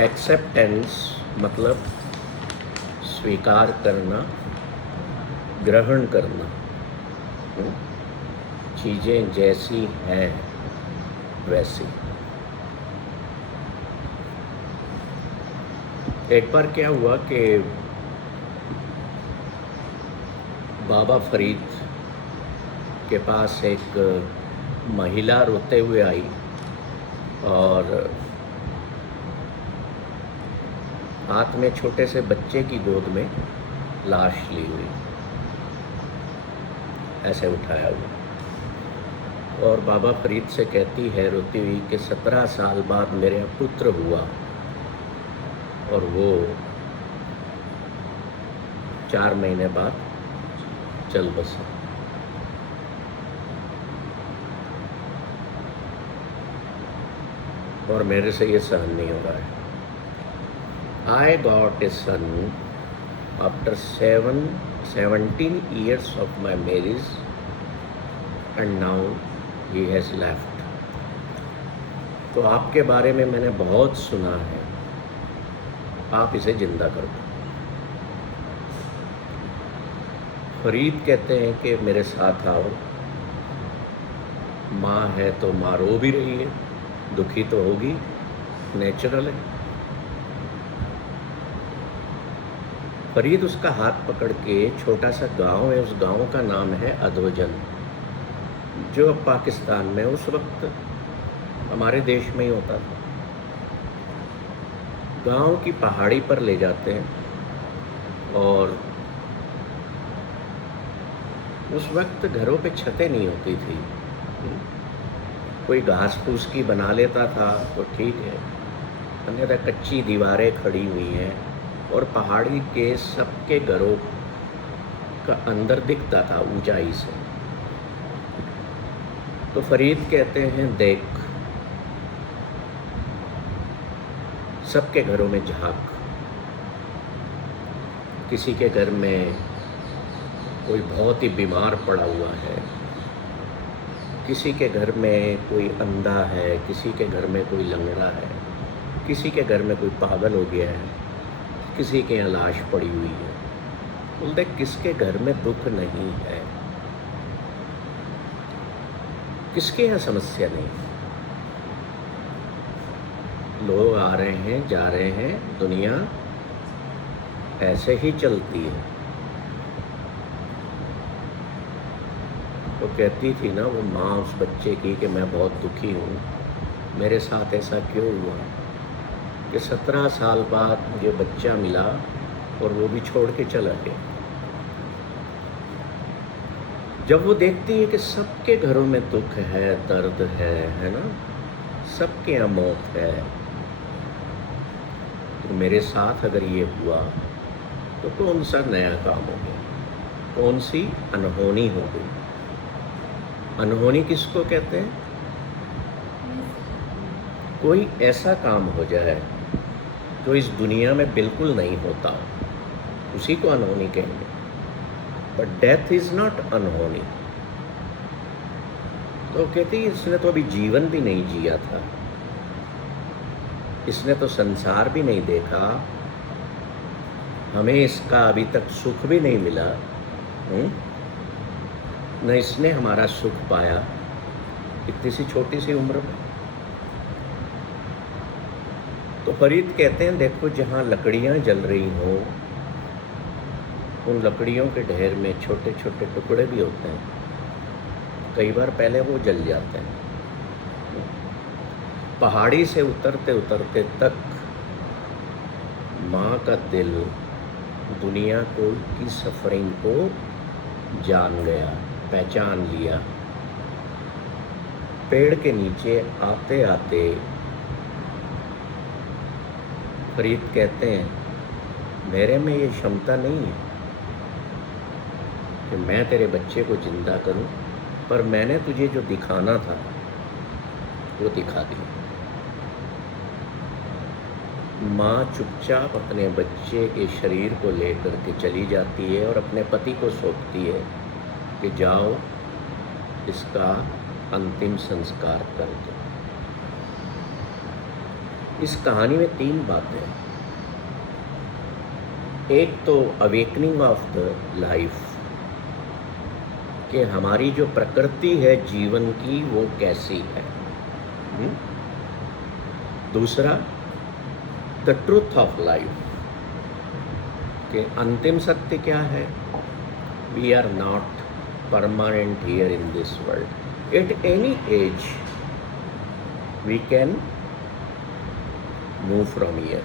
Acceptance मतलब स्वीकार करना, ग्रहण करना, चीज़ें जैसी हैं वैसी। एक बार क्या हुआ कि बाबा फरीद के पास एक महिला रोते हुए आई और हाथ में छोटे से बच्चे की गोद में लाश ली हुई, ऐसे उठाया हुआ, और बाबा फरीद से कहती है रोती हुई कि 17 साल बाद मेरा पुत्र हुआ और वो 4 महीने बाद चल बसा। और मेरे से ये सहन नहीं हो रहा है। I got a son after 17 years of my marriage and now he has left. तो आपके बारे में मैंने बहुत सुना है, आप इसे जिंदा कर दो। फरीद कहते हैं कि मेरे साथ आओ। माँ है तो माँ रो भी रही है, दुखी तो होगी, नेचुरल है। फरीद उसका हाथ पकड़ के, छोटा सा गांव है, उस गांव का नाम है अधोजन, जो अब पाकिस्तान में, उस वक्त हमारे देश में ही होता था। गांव की पहाड़ी पर ले जाते हैं और उस वक्त घरों पे छतें नहीं होती थी, कोई घास फूस की बना लेता था तो ठीक है, अन्यथा कच्ची दीवारें खड़ी हुई हैं और पहाड़ी के सबके घरों का अंदर दिखता था ऊंचाई से। तो फरीद कहते हैं देख, सबके घरों में झांक, किसी के घर में कोई बहुत ही बीमार पड़ा हुआ है, किसी के घर में कोई अंधा है, किसी के घर में कोई लंगड़ा है, किसी के घर में कोई पागल हो गया है, किसी के यहाँ लाश पड़ी हुई है। बोलते किसके घर में दुख नहीं है, किसके यहाँ समस्या नहीं। लोग आ रहे हैं, जा रहे हैं, दुनिया ऐसे ही चलती है। वो कहती थी ना वो माँ उस बच्चे की कि मैं बहुत दुखी हूँ, मेरे साथ ऐसा क्यों हुआ कि 17 साल बाद मुझे बच्चा मिला और वो भी छोड़ के चला गया। जब वो देखती है कि सबके घरों में दुख है, दर्द है ना, सबके यहाँ मौत है, तो मेरे साथ अगर ये हुआ तो कौन सा नया काम हो गया, कौन सी अनहोनी हो गई। अनहोनी किसको कहते हैं? कोई ऐसा काम हो जाए जो इस दुनिया में बिल्कुल नहीं होता, उसी को अनहोनी कहेंगे। बट डेथ इज नॉट अनहोनी। तो कहती है इसने तो अभी जीवन भी नहीं जिया था, इसने तो संसार भी नहीं देखा, हमें इसका अभी तक सुख भी नहीं मिला, न इसने हमारा सुख पाया इतनी सी छोटी सी उम्र में। तो फरीद कहते हैं देखो, जहाँ लकड़ियाँ जल रही हों, उन लकड़ियों के ढेर में छोटे छोटे टुकड़े भी होते हैं, कई बार पहले वो जल जाते हैं। पहाड़ी से उतरते उतरते तक माँ का दिल दुनिया को की सफरिंग को जान गया, पहचान लिया। पेड़ के नीचे आते आते फरीद कहते हैं मेरे में ये क्षमता नहीं है कि मैं तेरे बच्चे को जिंदा करूं, पर मैंने तुझे जो दिखाना था वो दिखा दिया। माँ चुपचाप अपने बच्चे के शरीर को लेकर के चली जाती है और अपने पति को सौंपती है कि जाओ इसका अंतिम संस्कार कर दो। इस कहानी में 3 बातें हैं। एक तो अवेकनिंग ऑफ द लाइफ, कि हमारी जो प्रकृति है जीवन की वो कैसी है। दूसरा द ट्रूथ ऑफ लाइफ, कि अंतिम सत्य क्या है। We are not permanent here in this world, at any age we can move from here.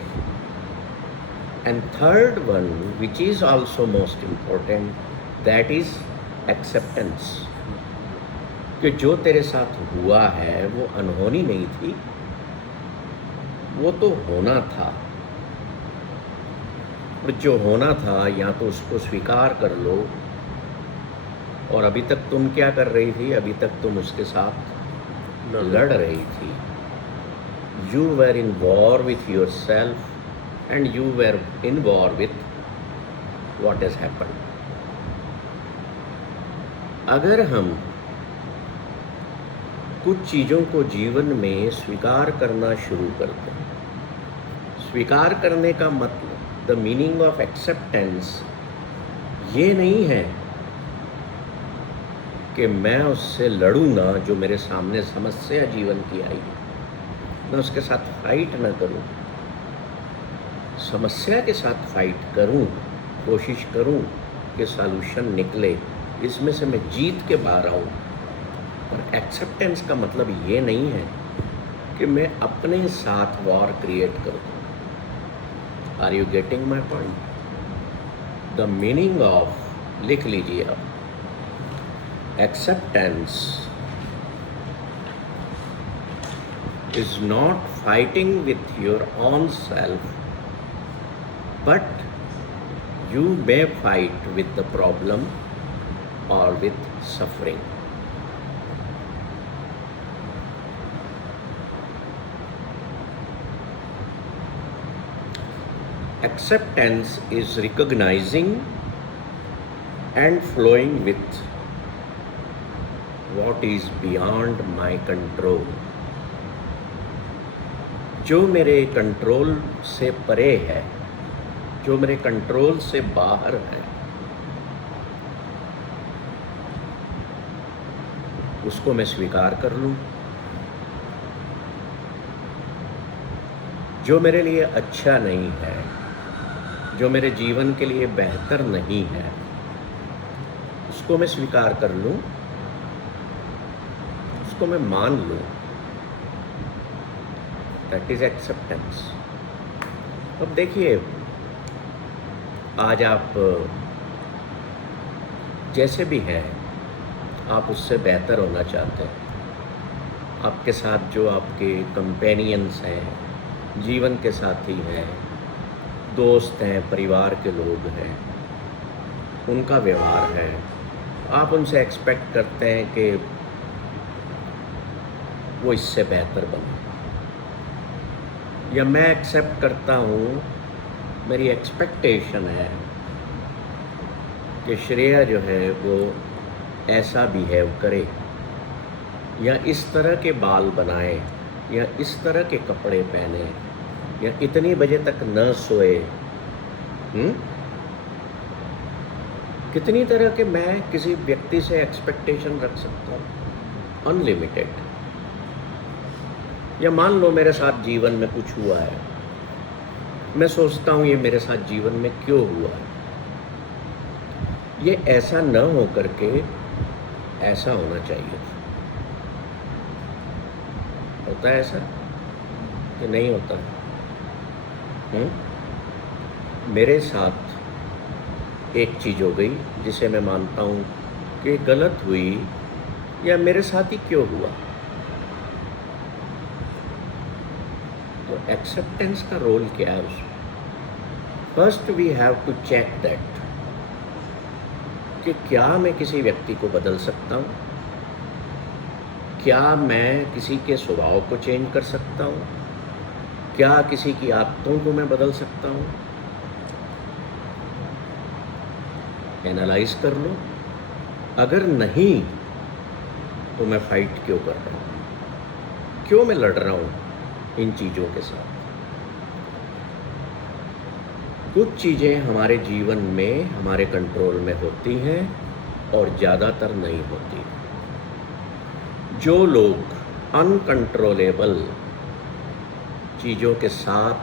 And third one, which is also most important, that is acceptance, कि जो तेरे साथ हुआ है वो अनहोनी नहीं थी, वो तो होना था। और जो होना था या तो उसको स्वीकार कर लो, और अभी तक तुम क्या कर रही थी, अभी तक तुम उसके साथ लड़ रही थी। You were in war with yourself and you were in war with what has happened. अगर हम कुछ चीज़ों को जीवन में स्वीकार करना शुरू करते हैं, स्वीकार करने का मतलब, द मीनिंग ऑफ एक्सेप्टेंस ये नहीं है कि मैं उससे लड़ूंगा जो मेरे सामने समस्या जीवन की आई है, मैं उसके साथ फाइट ना करूं, समस्या के साथ फाइट करूं, कोशिश करूं कि सॉल्यूशन निकले, इसमें से मैं जीत के बाहर आऊं। और एक्सेप्टेंस का मतलब ये नहीं है कि मैं अपने साथ वॉर क्रिएट करूं। Are you getting my point? The meaning of, लिख लीजिए आप, acceptance is not fighting with your own self, but you may fight with the problem or with suffering. Acceptance is recognizing and flowing with what is beyond my control. जो मेरे control से परे है, जो मेरे कंट्रोल से बाहर है, उसको मैं स्वीकार कर लूं। जो मेरे लिए अच्छा नहीं है, जो मेरे जीवन के लिए बेहतर नहीं है, उसको मैं स्वीकार कर लूं, उसको मैं मान लूं। That is acceptance. अब देखिए, आज आप जैसे भी हैं, आप उससे बेहतर होना चाहते हैं। आपके साथ जो आपके कंपेनियंस हैं, जीवन के साथी हैं, दोस्त हैं, परिवार के लोग हैं, उनका व्यवहार है, आप उनसे एक्सपेक्ट करते हैं कि वो इससे बेहतर बने, या मैं एक्सेप्ट करता हूँ, मेरी एक्सपेक्टेशन है कि श्रेया जो है वो ऐसा बिहेव करे, या इस तरह के बाल बनाए, या इस तरह के कपड़े पहने, या इतनी बजे तक न सोए। कितनी तरह के मैं किसी व्यक्ति से एक्सपेक्टेशन रख सकता हूँ, अनलिमिटेड। या मान लो मेरे साथ जीवन में कुछ हुआ है, मैं सोचता हूँ ये मेरे साथ जीवन में क्यों हुआ है, ये ऐसा न हो करके ऐसा होना चाहिए। होता है ऐसा कि नहीं होता? मेरे साथ एक चीज़ हो गई जिसे मैं मानता हूँ कि गलत हुई, या मेरे साथ ही क्यों हुआ। तो एक्सेप्टेंस का रोल क्या है उसमें? First we have to check that, कि क्या मैं किसी व्यक्ति को बदल सकता हूँ, क्या मैं किसी के स्वभाव को चेंज कर सकता हूँ, क्या किसी की आदतों को मैं बदल सकता हूँ। एनालाइज कर लो। अगर नहीं तो मैं फाइट क्यों कर रहा हूँ, क्यों मैं लड़ रहा हूँ, इन चीज़ों के साथ। कुछ चीज़ें हमारे जीवन में हमारे कंट्रोल में होती हैं और ज़्यादातर नहीं होती। जो लोग अनकंट्रोलेबल चीज़ों के साथ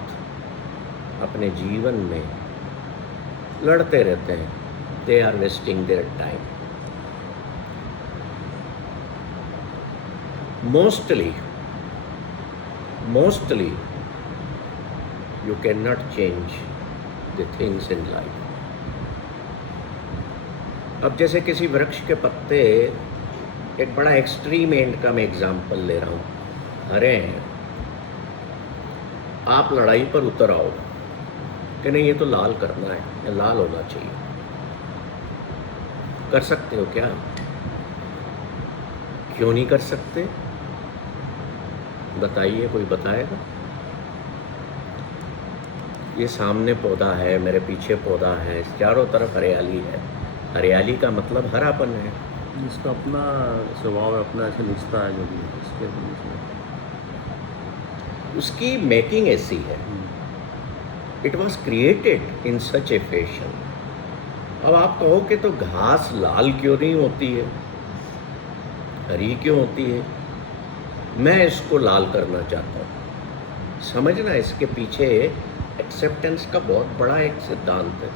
अपने जीवन में लड़ते रहते हैं, they are wasting their time. Mostly you cannot change the things in life. अब जैसे किसी वृक्ष के पत्ते, एक बड़ा एक्सट्रीम एंड का मैं एग्जांपल ले रहा हूँ, हरे हैं, आप लड़ाई पर उतर आओ कि नहीं ये तो लाल करना है या लाल होना चाहिए, कर सकते हो क्या? क्यों नहीं कर सकते? बताइए, कोई बताएगा? ये सामने पौधा है, मेरे पीछे पौधा है, चारों तरफ हरियाली है। हरियाली का मतलब हरापन है। इसका अपना स्वभाव है, अपना ऐसा रिश्ता है जो भी इसके उसकी मेकिंग ऐसी है। It was created in such A fashion. अब आप कहो कि तो घास लाल क्यों नहीं होती है, हरी क्यों होती है? मैं इसको लाल करना चाहता हूँ। समझना, इसके पीछे एक्सेप्टेंस का बहुत बड़ा एक सिद्धांत है।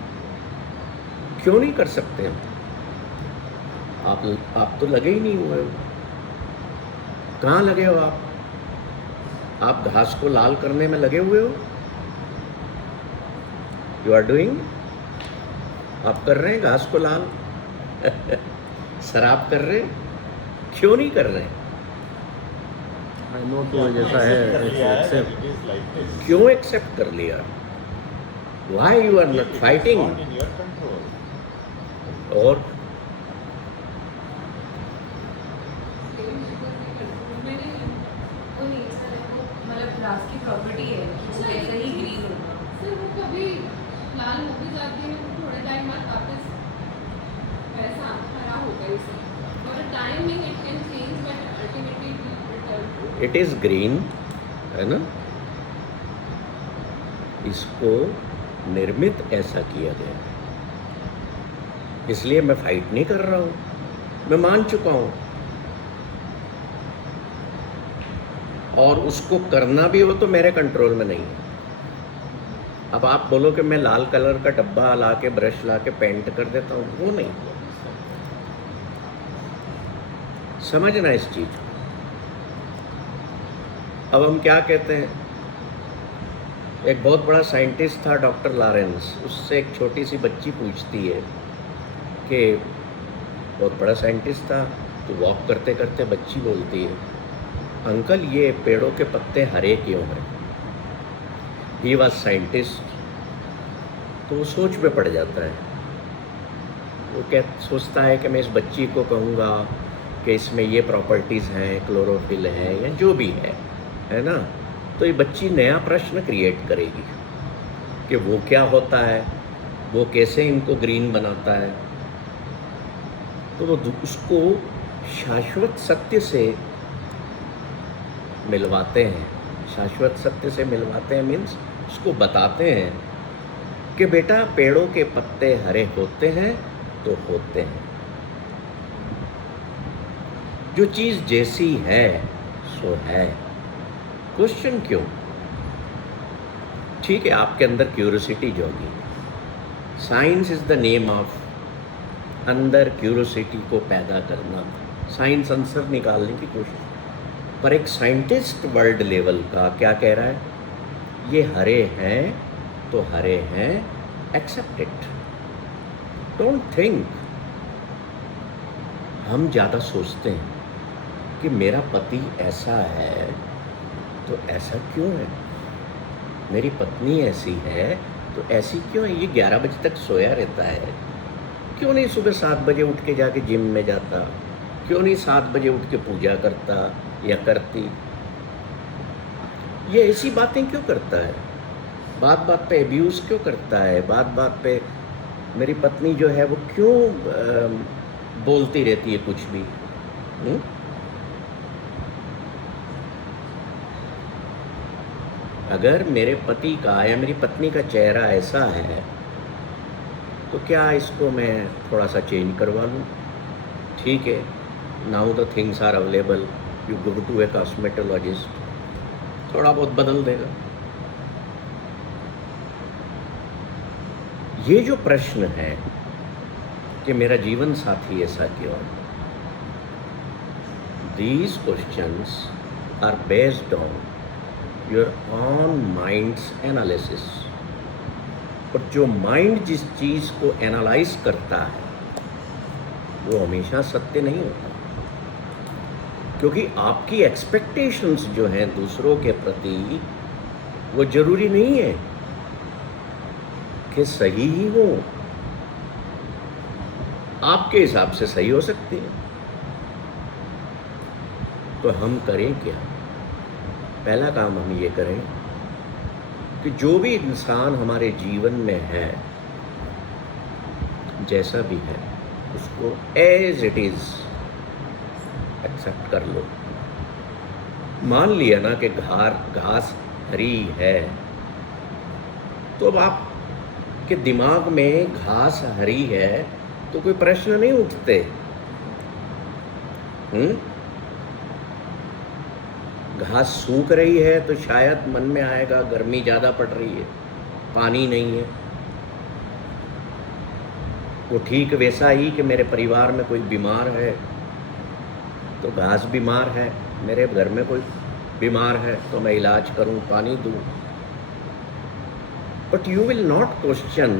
क्यों नहीं कर सकते हम? आप तो लगे ही नहीं हुए हो। कहाँ लगे हो आप? आप घास को लाल करने में लगे हुए हो? यू आर डूइंग, आप कर रहे हैं घास को लाल। शराब कर रहे हैं? क्यों नहीं कर रहे हैं? आई नो तो जैसा है एक्सेप्ट। क्यों एक्सेप्ट कर लिया? Why you are not fighting? और ग्लास की प्रॉपर्टी है कि वो ऐसा ही ग्रीन होगा। सर वो कभी लाल हो भी जाती है, थोड़े टाइम बाद वापस वैसा हरा होगा इसे, और timing it can change but ultimately it will return. It is green, है ना? इसको निर्मित ऐसा किया गया है, इसलिए मैं फाइट नहीं कर रहा हूं। मैं मान चुका हूं, और उसको करना भी हो तो मेरे कंट्रोल में नहीं है। अब आप बोलो कि मैं लाल कलर का डब्बा ला के, ब्रश ला के पेंट कर देता हूँ, वो नहीं। समझना इस चीज को। अब हम क्या कहते हैं, एक बहुत बड़ा साइंटिस्ट था डॉक्टर लॉरेंस, उससे एक छोटी सी बच्ची पूछती है कि, बहुत बड़ा साइंटिस्ट था, तो वॉक करते करते बच्ची बोलती है, अंकल ये पेड़ों के पत्ते हरे क्यों हैं? He was scientist. तो वो सोच में पड़ जाता है। वो क्या सोचता है कि मैं इस बच्ची को कहूँगा कि इसमें ये प्रॉपर्टीज़ हैं, क्लोरोफिल है या जो भी है ना? तो ये बच्ची नया प्रश्न क्रिएट करेगी कि वो क्या होता है, वो कैसे इनको ग्रीन बनाता है। तो वो उसको शाश्वत सत्य से मिलवाते हैं। शाश्वत सत्य से मिलवाते हैं मीन्स उसको बताते हैं कि बेटा पेड़ों के पत्ते हरे होते हैं तो होते हैं। जो चीज़ जैसी है सो है। क्वेश्चन क्यों? ठीक है, आपके अंदर curiosity Jogi. Science is the name of अंदर क्यूरियोसिटी को पैदा करना। साइंस आंसर निकालने की कोशिश, पर एक साइंटिस्ट वर्ल्ड लेवल का क्या कह रहा है, ये हरे हैं तो हरे हैं, एक्सेप्ट इट, डोंट थिंक। हम ज़्यादा सोचते हैं कि मेरा पति ऐसा है तो ऐसा क्यों है, मेरी पत्नी ऐसी है तो ऐसी क्यों है, ये 11 बजे तक सोया रहता है, क्यों नहीं सुबह 7 बजे उठ के जाके जिम में जाता, क्यों नहीं 7 बजे उठ के पूजा करता या करती, ये ऐसी बातें क्यों करता है, बात बात पे एब्यूज़ क्यों करता है, बात बात पे मेरी पत्नी जो है वो क्यों बोलती रहती है कुछ भी। अगर मेरे पति का या मेरी पत्नी का चेहरा ऐसा है तो क्या इसको मैं थोड़ा सा चेंज करवा लूँ? ठीक है, now the things are available, you go to a cosmetologist, थोड़ा बहुत बदल देगा। ये जो प्रश्न है कि मेरा जीवन साथी ऐसा क्यों है, these questions are based on your own mind's analysis। और जो माइंड जिस चीज़ को एनालाइज करता है वो हमेशा सत्य नहीं होता, क्योंकि आपकी एक्सपेक्टेशंस जो हैं दूसरों के प्रति वो जरूरी नहीं है कि सही ही हो, आपके हिसाब से सही हो सकती है। तो हम करें क्या? पहला काम हम ये करें कि जो भी इंसान हमारे जीवन में है, जैसा भी है, उसको एज इट इज एक्सेप्ट कर लो। मान लिया ना कि घास हरी है, तो अब आपके दिमाग में घास हरी है तो कोई प्रश्न नहीं उठते। घास सूख रही है तो शायद मन में आएगा गर्मी ज़्यादा पड़ रही है, पानी नहीं है। वो ठीक वैसा ही कि मेरे परिवार में कोई बीमार है तो घास बीमार है, मेरे घर में कोई बीमार है तो मैं इलाज करूं, पानी दूं। But you will not question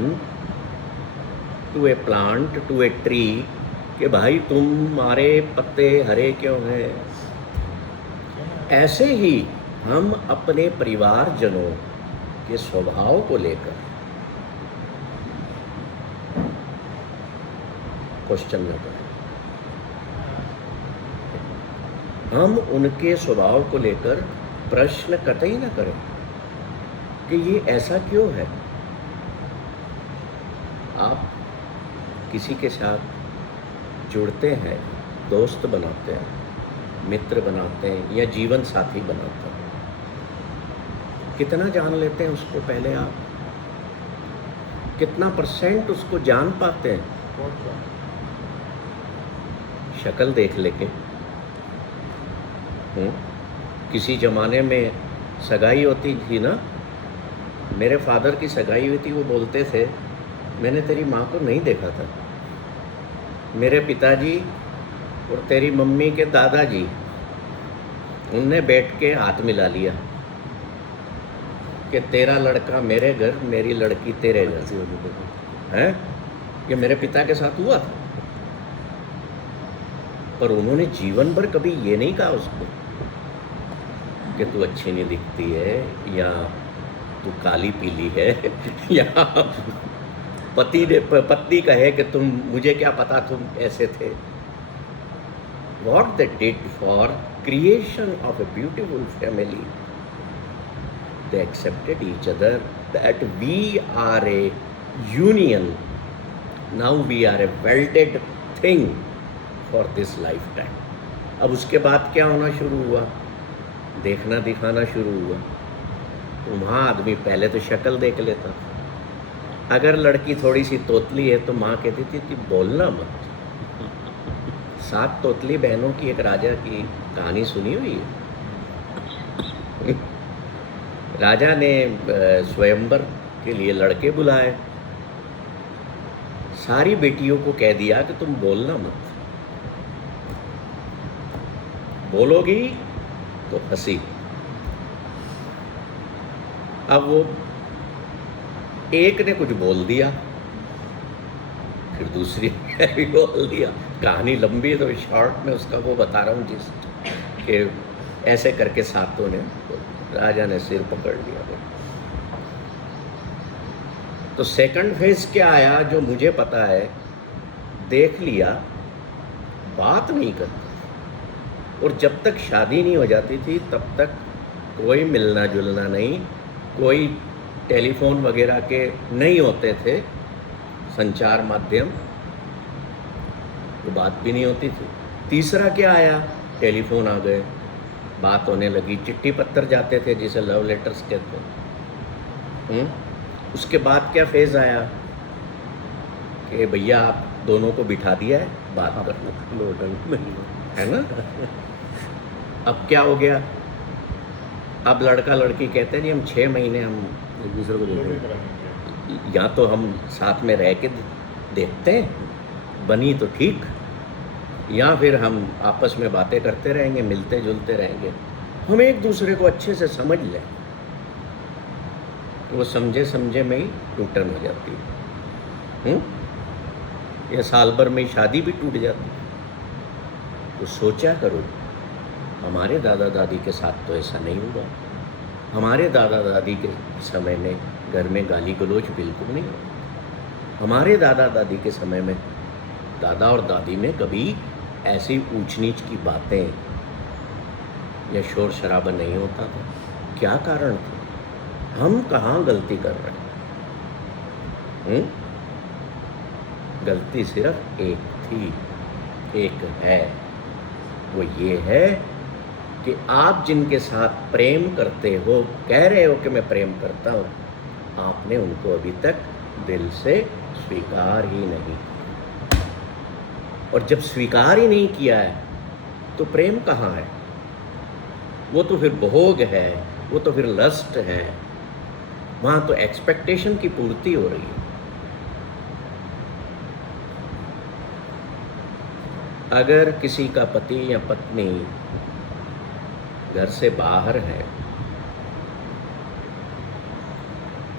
to a plant, to a tree कि भाई तुम्हारे पत्ते हरे क्यों हैं। ऐसे ही हम अपने परिवारजनों के स्वभाव को लेकर क्वेश्चन न करें। हम उनके स्वभाव को लेकर प्रश्न कतई न करें कि ये ऐसा क्यों है। आप किसी के साथ जुड़ते हैं, दोस्त बनाते हैं, मित्र बनाते हैं या जीवन साथी बनाते हैं, कितना जान लेते हैं उसको? पहले आप कितना % उसको जान पाते हैं? शक्ल देख लेके। किसी ज़माने में सगाई होती थी ना, मेरे फादर की सगाई हुई थी, वो बोलते थे मैंने तेरी माँ को नहीं देखा था, मेरे पिताजी और तेरी मम्मी के दादाजी उनने बैठ के हाथ मिला लिया कि तेरा लड़का मेरे घर, मेरी लड़की तेरे घर है। ये मेरे पिता के साथ हुआ था, पर उन्होंने जीवन भर कभी ये नहीं कहा उसको कि तू अच्छी नहीं दिखती है या तू काली पीली है या पत्नी कहे कि तुम, मुझे क्या पता तुम ऐसे थे। What they did for creation of a beautiful family, they accepted each other, that we are a union, now we are a welded thing for this lifetime। अब उसके बाद क्या होना शुरू हुआ? देखना दिखाना शुरू हुआ। तो वहाँ आदमी पहले तो शक्ल देख लेता, अगर लड़की थोड़ी सी तोतली है तो माँ कहती थी बोलना मत। 7 तोतली बहनों की एक राजा की कहानी सुनी हुई है। राजा ने स्वयंवर के लिए लड़के बुलाए, सारी बेटियों को कह दिया कि तुम बोलना मत, बोलोगी तो हंसी। अब वो एक ने कुछ बोल दिया, फिर दूसरी ने भी बोल दिया। कहानी लंबी है तो शॉर्ट में उसका वो बता रहा हूँ जिस कि ऐसे करके सातों ने, राजा ने सिर पकड़ लिया। तो सेकंड फेज क्या आया जो मुझे पता है, देख लिया, बात नहीं करती, और जब तक शादी नहीं हो जाती थी तब तक कोई मिलना जुलना नहीं, कोई टेलीफोन वगैरह के नहीं होते थे संचार माध्यम, तो बात भी नहीं होती थी। तीसरा क्या आया? टेलीफोन आ गए, बात होने लगी, चिट्ठी पत्तर जाते थे जिसे लव लेटर्स कहते हैं। उसके बाद क्या फेज़ आया कि भैया आप दोनों को बिठा दिया है, बात करना, है ना। अब क्या हो गया, अब लड़का लड़की कहते हैं जी हम 6 महीने हम एक दूसरे को देखें। या तो हम साथ में रह के देखते हैं, बनी तो ठीक, या फिर हम आपस में बातें करते रहेंगे, मिलते जुलते रहेंगे, हम एक दूसरे को अच्छे से समझ लें। तो वो समझे समझे में ही टूटन हो जाती है। या साल भर में ही शादी भी टूट जाती है। तो सोचा करो, हमारे दादा दादी के साथ तो ऐसा नहीं हुआ। हमारे दादा दादी के समय में घर में गाली गलौज बिल्कुल नहीं हुआ। हमारे दादा दादी के समय में दादा और दादी में कभी ऐसी ऊंच नीच की बातें या शोर शराबा नहीं होता था। क्या कारण था? हम कहाँ गलती कर रहे हैं? गलती सिर्फ एक थी, एक है, वो ये है कि आप जिनके साथ प्रेम करते हो, कह रहे हो कि मैं प्रेम करता हूँ, आपने उनको अभी तक दिल से स्वीकार ही नहीं किया। और जब स्वीकार ही नहीं किया है तो प्रेम कहाँ है? वो तो फिर भोग है, वो तो फिर लस्ट है। वहाँ तो एक्सपेक्टेशन की पूर्ति हो रही है। अगर किसी का पति या पत्नी घर से बाहर है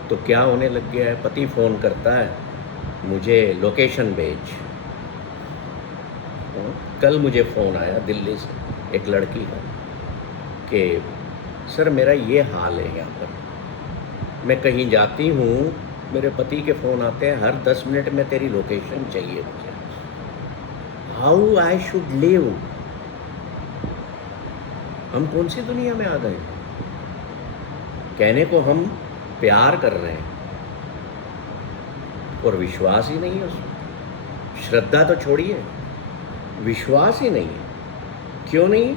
तो क्या होने लग गया है? पति फ़ोन करता है, मुझे लोकेशन भेज। कल मुझे फ़ोन आया दिल्ली से एक लड़की का कि सर मेरा ये हाल है, यहाँ पर मैं कहीं जाती हूँ, मेरे पति के फ़ोन आते हैं, हर 10 मिनट में तेरी लोकेशन चाहिए मुझे। How I should live? हम कौन सी दुनिया में आ गए? कहने को हम प्यार कर रहे हैं और विश्वास ही नहीं है उसमें। श्रद्धा तो छोड़िए, विश्वास ही नहीं है। क्यों नहीं?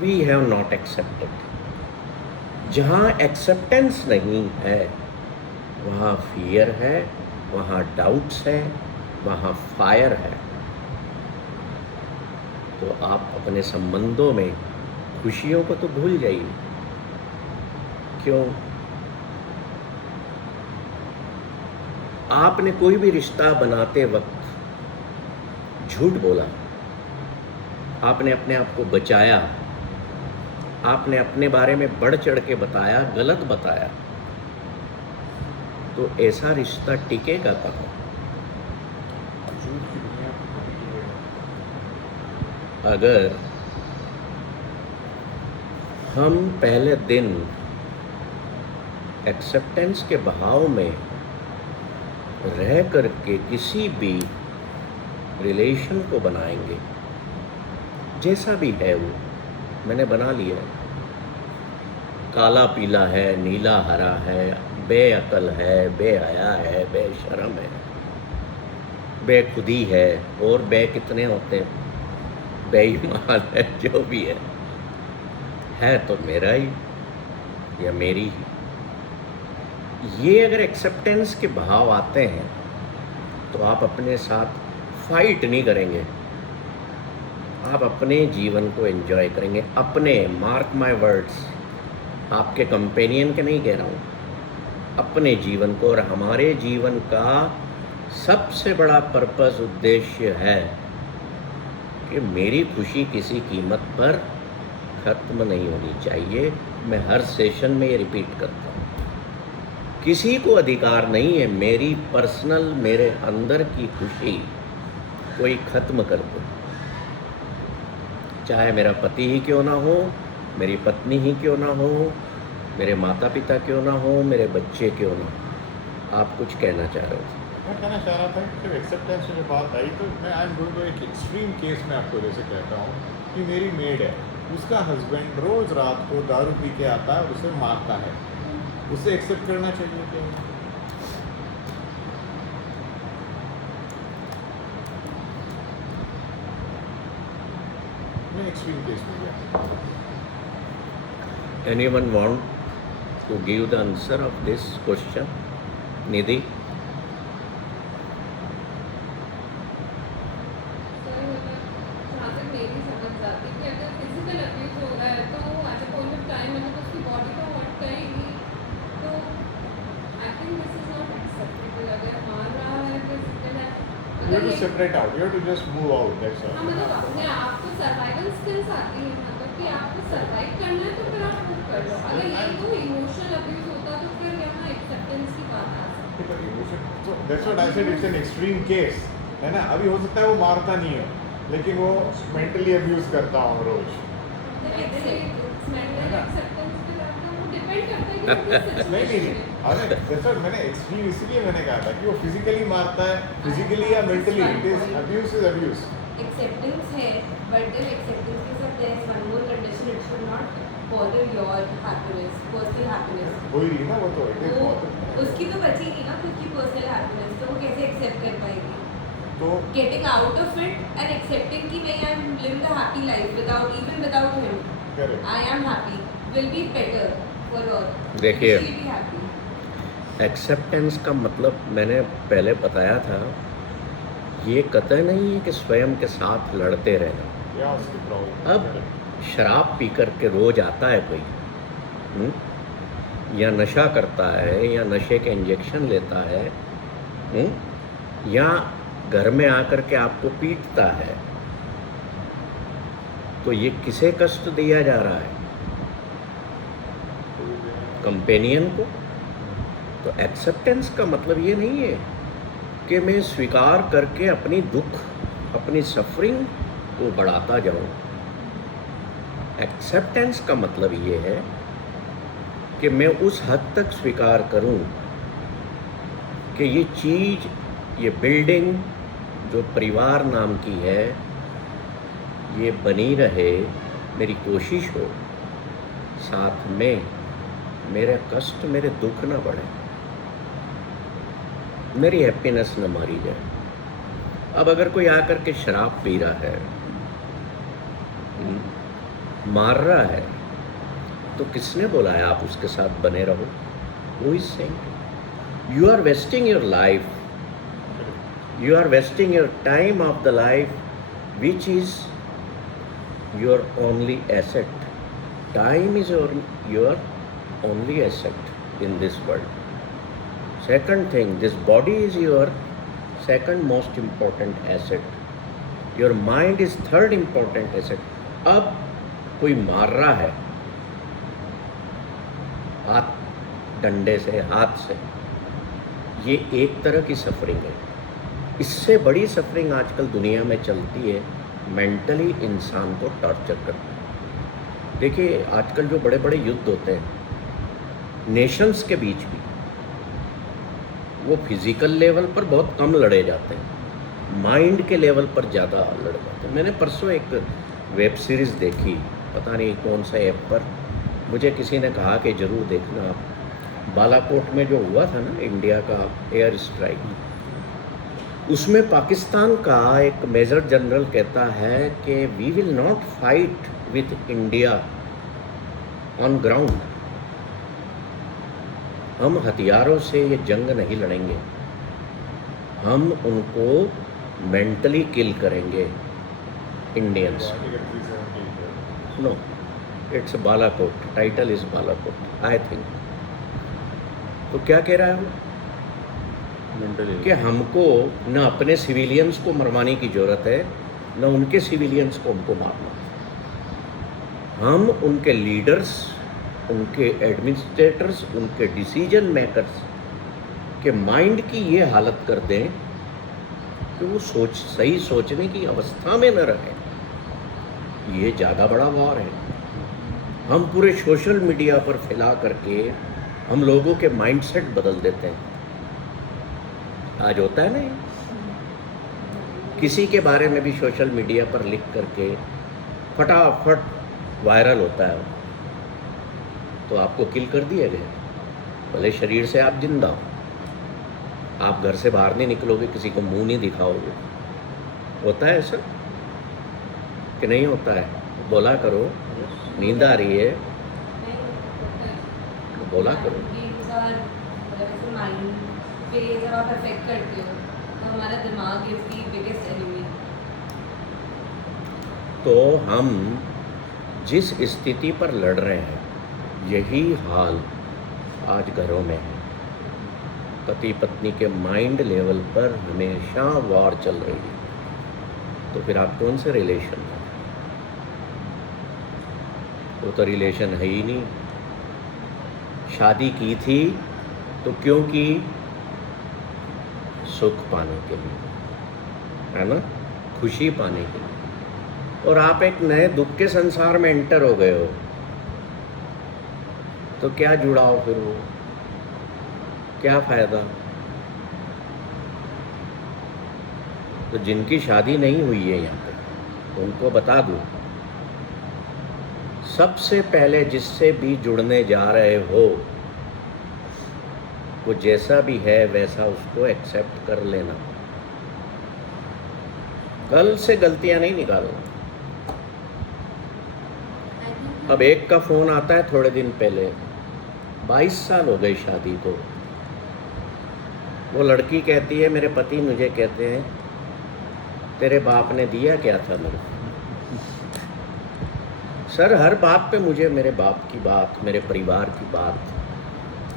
We have not accepted. जहाँ एक्सेप्टेंस नहीं है वहाँ फियर है, वहाँ डाउट्स है, वहाँ फायर है। तो आप अपने संबंधों में खुशियों को तो भूल जाइए। क्यों? आपने कोई भी रिश्ता बनाते वक्त झूठ बोला, आपने अपने आप को बचाया, आपने अपने बारे में बढ़ चढ़ के बताया, गलत बताया, तो ऐसा रिश्ता टिकेगा कहाँ? अगर हम पहले दिन एक्सेप्टेंस के भाव में रह करके किसी भी रिलेशन को बनाएंगे, जैसा भी है वो मैंने बना लिया है, काला पीला है, नीला हरा है, बेअकल है, बेहया है, बेशरम है, बेखुदी है, और बे कितने होते हैं, बेईमान है, जो भी है तो मेरा ही या मेरी ही। ये अगर एक्सेप्टेंस के भाव आते हैं तो आप अपने साथ फाइट नहीं करेंगे, आप अपने जीवन को एंजॉय करेंगे। अपने, मार्क माय वर्ड्स, आपके कंपेनियन के नहीं कह रहा हूँ, अपने जीवन को। और हमारे जीवन का सबसे बड़ा पर्पस, उद्देश्य है कि मेरी खुशी किसी कीमत पर ख़त्म नहीं होनी चाहिए। मैं हर सेशन में ये रिपीट करता हूँ, किसी को अधिकार नहीं है मेरी पर्सनल, मेरे अंदर की खुशी कोई ख़त्म कर दे। चाहे मेरा पति ही क्यों ना हो, मेरी पत्नी ही क्यों ना हो, मेरे माता पिता क्यों ना हो, मेरे बच्चे क्यों ना हो। आप कुछ कहना चाह रहे हो? मैं कहना चाह रहा था कि जब एक्सेप्टेंस की बात आई तो मैं आई एम गोइंग टू एक एक्सट्रीम केस में आपको जैसे कहता हूँ कि मेरी मेड है, उसका हस्बैंड रोज़ रात को दारू पी के आता है और उसे मारता है, उसे एक्सेप्ट करना चाहिए क्या? मैं एक्सट्रीम केस में गया। Anyone want to give the answer of this question? Nidhi? Sir मतलब जहाँ तक मेरी समझ जाती है कि अगर फिजिकल अब्यूज हो रहा है तो at a point of time मतलब उसकी बॉडी तो हर्ट करेगी, तो I think this is not acceptable. अगर मार रहा है फिजिकल है, You अगर have to ये separate out. You have to just move out. That's all. हाँ मतलब अपने आप को सर्वाइवल स्किल्स आती है, मतलब कि आपको सर्वाइव करना है तो फिर आप मूव कर लो। अगर ये तो इमोशनल अब्यूज होता तो फिर यहाँ एक्सेप्टेंस की बात आ सकती है। So that's what I said. It's an extreme case, है ना? अभी हो सकता है वो मारता नहीं हो, लेकिन वो मेंटली अब्यूज करता हो रोज। मेंटल एक्सेप्टेंस पे आपका वो डिपेंड करता है कि वो किस नहीं सिचुएशन नहीं में। अरे that's what मैंने एक्सट्रीम इसलिए मैंने कहा था कि वो फिजिकली मारता है, फिजिकली या mentally. It is abuse is abuse. Acceptance है, but then acceptance के साथ there is one more condition. It should not bother your happiness, personal happiness. हो ही रही ना वो तो। it is वो बहुत- उसकी तो बचेगी ना खुद की पर्सनल हैप्पीनेस, तो वो कैसे एक्सेप्ट कर पाएगी? तो Getting out of it and accepting कि नहीं, I am living a happy life without without him. correct. I am happy will be better for her. देखिए। She will be happy. Acceptance का मतलब मैंने पहले बताया था, ये कतई नहीं है कि स्वयं के साथ लड़ते रहना। Yeah, उसकी problem. अब शराब पी कर के रोज आता है कोई, या नशा करता है, या नशे के इंजेक्शन लेता है, या घर में आकर के आपको पीटता है, तो ये किसे कष्ट दिया जा रहा है? कंपेनियन को। तो एक्सेप्टेंस का मतलब ये नहीं है कि मैं स्वीकार करके अपनी दुख, अपनी सफरिंग को बढ़ाता जाऊं। एक्सेप्टेंस का मतलब ये है कि मैं उस हद तक स्वीकार करूं कि ये चीज़, ये बिल्डिंग जो परिवार नाम की है, ये बनी रहे, मेरी कोशिश हो, साथ में मेरे कष्ट, मेरे दुख ना बढ़े, मेरी हैप्पीनेस न मारी जाए। अब अगर कोई आकर के शराब पी रहा है, मार रहा है, तो किसने बोला है आप उसके साथ बने रहो? Who is saying? You are wasting your life. You are wasting your time of the life, which is your only asset. Time is your only asset in this world. Second thing, this body is your second most important asset. Your mind is third important asset. अब कोई मार रहा है हाथ, डंडे से, हाथ से, ये एक तरह की सफरिंग है। इससे बड़ी सफरिंग आजकल दुनिया में चलती है, मेंटली इंसान को टॉर्चर करना। देखिए आजकल जो बड़े बड़े युद्ध होते हैं नेशंस के बीच भी, वो फिजिकल लेवल पर बहुत कम लड़े जाते हैं, माइंड के लेवल पर ज़्यादा लड़े जाते हैं। मैंने परसों एक वेब सीरीज़ देखी, पता नहीं कौन सा ऐप पर, मुझे किसी ने कहा कि ज़रूर देखना आप। बालाकोट में जो हुआ था ना इंडिया का एयर स्ट्राइक, उसमें पाकिस्तान का एक मेजर जनरल कहता है कि we will not fight with India on ground. हम हथियारों से ये जंग नहीं लड़ेंगे, हम उनको मेंटली किल करेंगे Indians. No, it's Balakot, title is Balakot I think. तो क्या कह रहा है वो मेंटली कि हमको न अपने सिविलियंस को मरवाने की ज़रूरत है, न उनके सिविलियंस को हमको मारना। हम उनके लीडर्स, उनके एडमिनिस्ट्रेटर्स, उनके डिसीजन मेकर्स के माइंड की ये हालत कर दें कि वो सही सोचने की अवस्था में न रहे। ये ज़्यादा बड़ा वार है। हम पूरे सोशल मीडिया पर फैला करके हम लोगों के माइंडसेट बदल देते हैं। आज होता है ना, किसी के बारे में भी सोशल मीडिया पर लिख करके फटाफट वायरल होता है, तो आपको किल कर दिया गया। भले शरीर से आप जिंदा हो, आप घर से बाहर नहीं निकलोगे, किसी को मुंह नहीं दिखाओगे। होता है ऐसा कि नहीं होता है? बोला करो, नींद आ रही है, तो बोला करो। माइंड पे जब आप अफेक्ट करते हो तो हमारा दिमाग इज दी बिगेस्ट एनिमी। तो हम जिस स्थिति पर लड़ रहे हैं यही हाल आज घरों में है। पति पत्नी के माइंड लेवल पर हमेशा वॉर चल रही है। तो फिर आप कौन से रिलेशन में? वो तो रिलेशन है ही नहीं। शादी की थी तो क्यों की? सुख पाने के लिए, है ना, खुशी पाने के लिए। और आप एक नए दुख के संसार में एंटर हो गए हो, तो क्या जुड़ाव फिर वो, क्या फायदा? तो जिनकी शादी नहीं हुई है यहाँ पे उनको बता दूं, सबसे पहले जिससे भी जुड़ने जा रहे हो वो जैसा भी है वैसा उसको एक्सेप्ट कर लेना। कल से गलतियां नहीं निकालो। अब एक का फोन आता है थोड़े दिन पहले, 22 साल हो गई शादी को। वो लड़की कहती है, मेरे पति मुझे कहते हैं तेरे बाप ने दिया क्या था मेरे को? सर हर बात पे मुझे मेरे बाप की बात, मेरे परिवार की बात,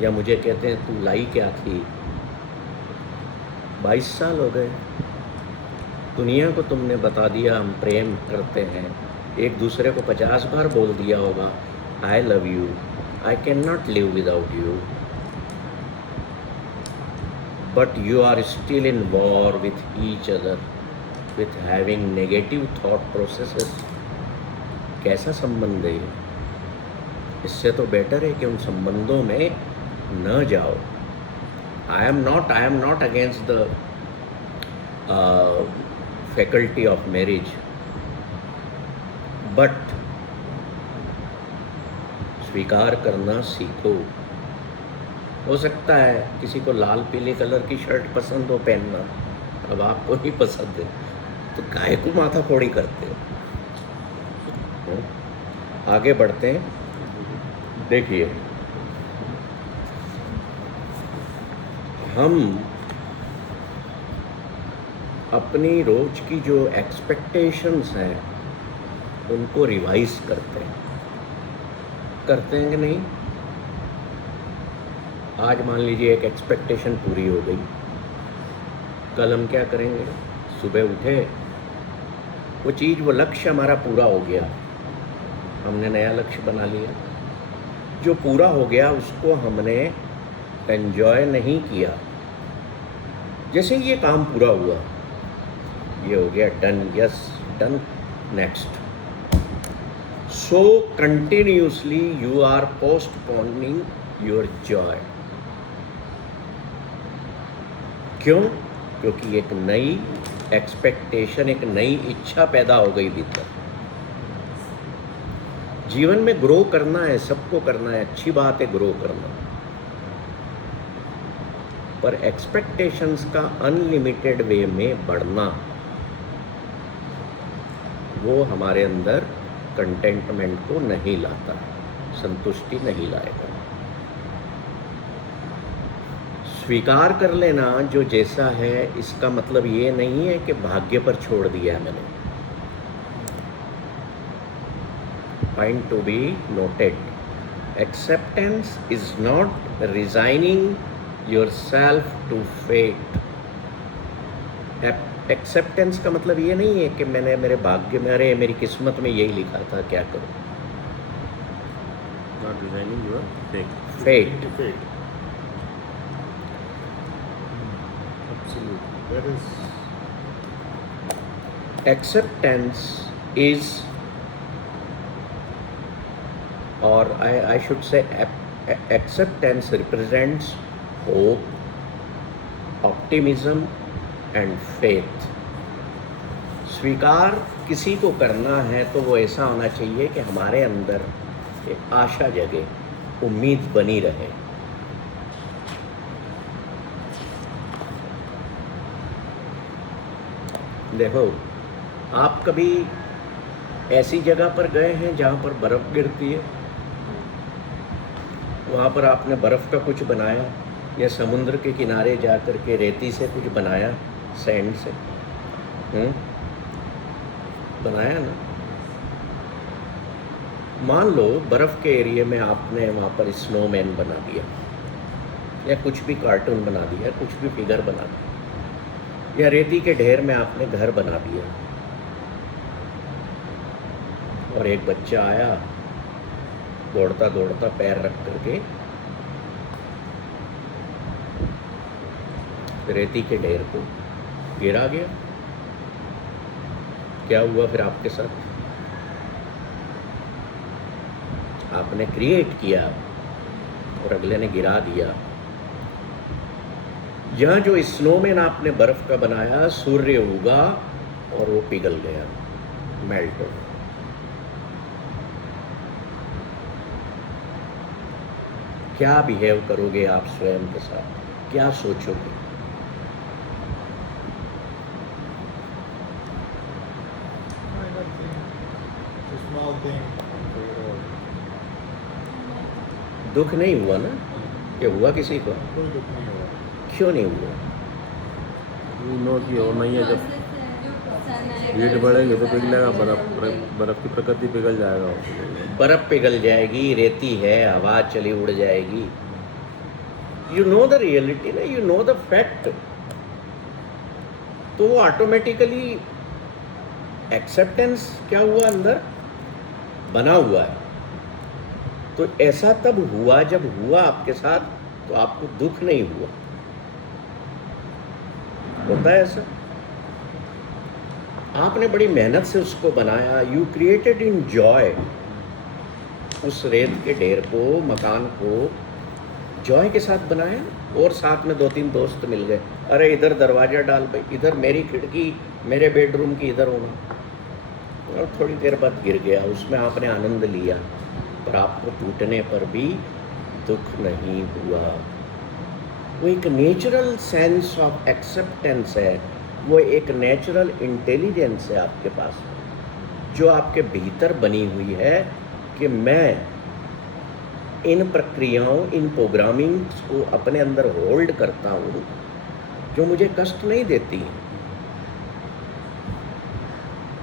या मुझे कहते हैं तू लाई क्या थी। 22 साल हो गए, दुनिया को तुमने बता दिया हम प्रेम करते हैं, एक दूसरे को 50 बार बोल दिया होगा I love you, I can not live without you, but you are still in war with each other, with having negative thought processes. कैसा संबंध है ये? इससे तो बेटर है कि उन संबंधों में न जाओ। I am not against the faculty of marriage, but स्वीकार करना सीखो। हो सकता है किसी को लाल पीले कलर की शर्ट पसंद हो पहनना, अब आपको नहीं पसंद है तो काहे को माथा फोड़ी करते हो? आगे बढ़ते हैं। देखिए, हम अपनी रोज की जो एक्सपेक्टेशंस हैं उनको रिवाइज करते हैं कि नहीं? आज मान लीजिए एक एक्सपेक्टेशन पूरी हो गई, कल हम क्या करेंगे? सुबह उठे, वो चीज़, वो लक्ष्य हमारा पूरा हो गया, हमने नया लक्ष्य बना लिया। जो पूरा हो गया उसको हमने एंजॉय नहीं किया। जैसे ये काम पूरा हुआ, ये हो गया done, yes done, next. So continuously you are postponing your joy. क्यों? क्योंकि एक नई एक्सपेक्टेशन, एक नई इच्छा पैदा हो गई भीतर। जीवन में ग्रो करना है, सबको करना है, अच्छी बात है ग्रो करना, पर एक्सपेक्टेशंस का अनलिमिटेड वे में बढ़ना वो हमारे अंदर कंटेंटमेंट को नहीं लाता, संतुष्टि नहीं लाएगा। स्वीकार कर लेना जो जैसा है, इसका मतलब ये नहीं है कि भाग्य पर छोड़ दिया मैंने। Point to be noted. Acceptance is not resigning yourself to fate. Acceptance का मतलब ये नहीं है कि मैंने मेरे भाग्य में, अरे मेरी किस्मत में यही लिखा था, क्या करूं? Not resigning your fate. Fate. Fate. Absolutely. That is. Acceptance is, or I should say acceptance represents hope, optimism and faith. स्वीकार किसी को करना है तो वो ऐसा होना चाहिए कि हमारे अंदर एक आशा जगे, उम्मीद बनी रहे। देखो, आप कभी ऐसी जगह पर गए हैं जहाँ पर बर्फ़ गिरती है, वहाँ पर आपने बर्फ़ का कुछ बनाया, या समुद्र के किनारे जा कर के रेती से कुछ बनाया, सैंड से बनाया ना। मान लो बर्फ़ के एरिया में आपने वहाँ पर स्नोमैन बना दिया, या कुछ भी कार्टून बना दिया, कुछ भी फिगर बना दिया, या रेती के ढेर में आपने घर बना दिया, और एक बच्चा आया दौड़ता दौड़ता पैर रख करके रेती के ढेर को गिरा गया। क्या हुआ फिर आपके साथ? आपने क्रिएट किया और अगले ने गिरा दिया। यहाँ जो स्नोमैन आपने बर्फ का बनाया, सूर्य उगा और वो पिघल गया, मेल्ट हो गया। क्या बिहेव करोगे आप स्वयं के साथ? क्या सोचोगे? स्मॉल थिंग दुख नहीं हुआ ना? क्या हुआ किसी को? कोई दुख नहीं हुआ। क्यों नहीं हुआ? नो की और नहीं है, जब हीट बढ़ेगी तो पिघलेगा बर्फ़ की प्रकृति पिघल जाएगा। बर्फ पिघल जाएगी, रेती है, हवा चली उड़ जाएगी। यू नो द रियलिटी ना, यू नो द फैक्ट, तो वो ऑटोमेटिकली एक्सेप्टेंस क्या हुआ, अंदर बना हुआ है। तो ऐसा तब हुआ जब हुआ आपके साथ, तो आपको दुख नहीं हुआ। होता है ऐसा? आपने बड़ी मेहनत से उसको बनाया, यू क्रिएटेड इन जॉय। उस रेत के ढेर को, मकान को जॉय के साथ बनाया, और साथ में 2-3 दोस्त मिल गए, अरे इधर दरवाज़ा डाल भाई, इधर मेरी खिड़की, मेरे बेडरूम की इधर होना, और थोड़ी देर बाद गिर गया। उसमें आपने आनंद लिया, पर आपको टूटने पर भी दुख नहीं हुआ। वो एक नेचुरल सेंस ऑफ एक्सेप्टेंस है, वो एक नेचुरल इंटेलिजेंस है आपके पास, जो आपके भीतर बनी हुई है कि मैं इन प्रक्रियाओं, इन प्रोग्रामिंग्स को अपने अंदर होल्ड करता हूँ, जो मुझे कष्ट नहीं देती।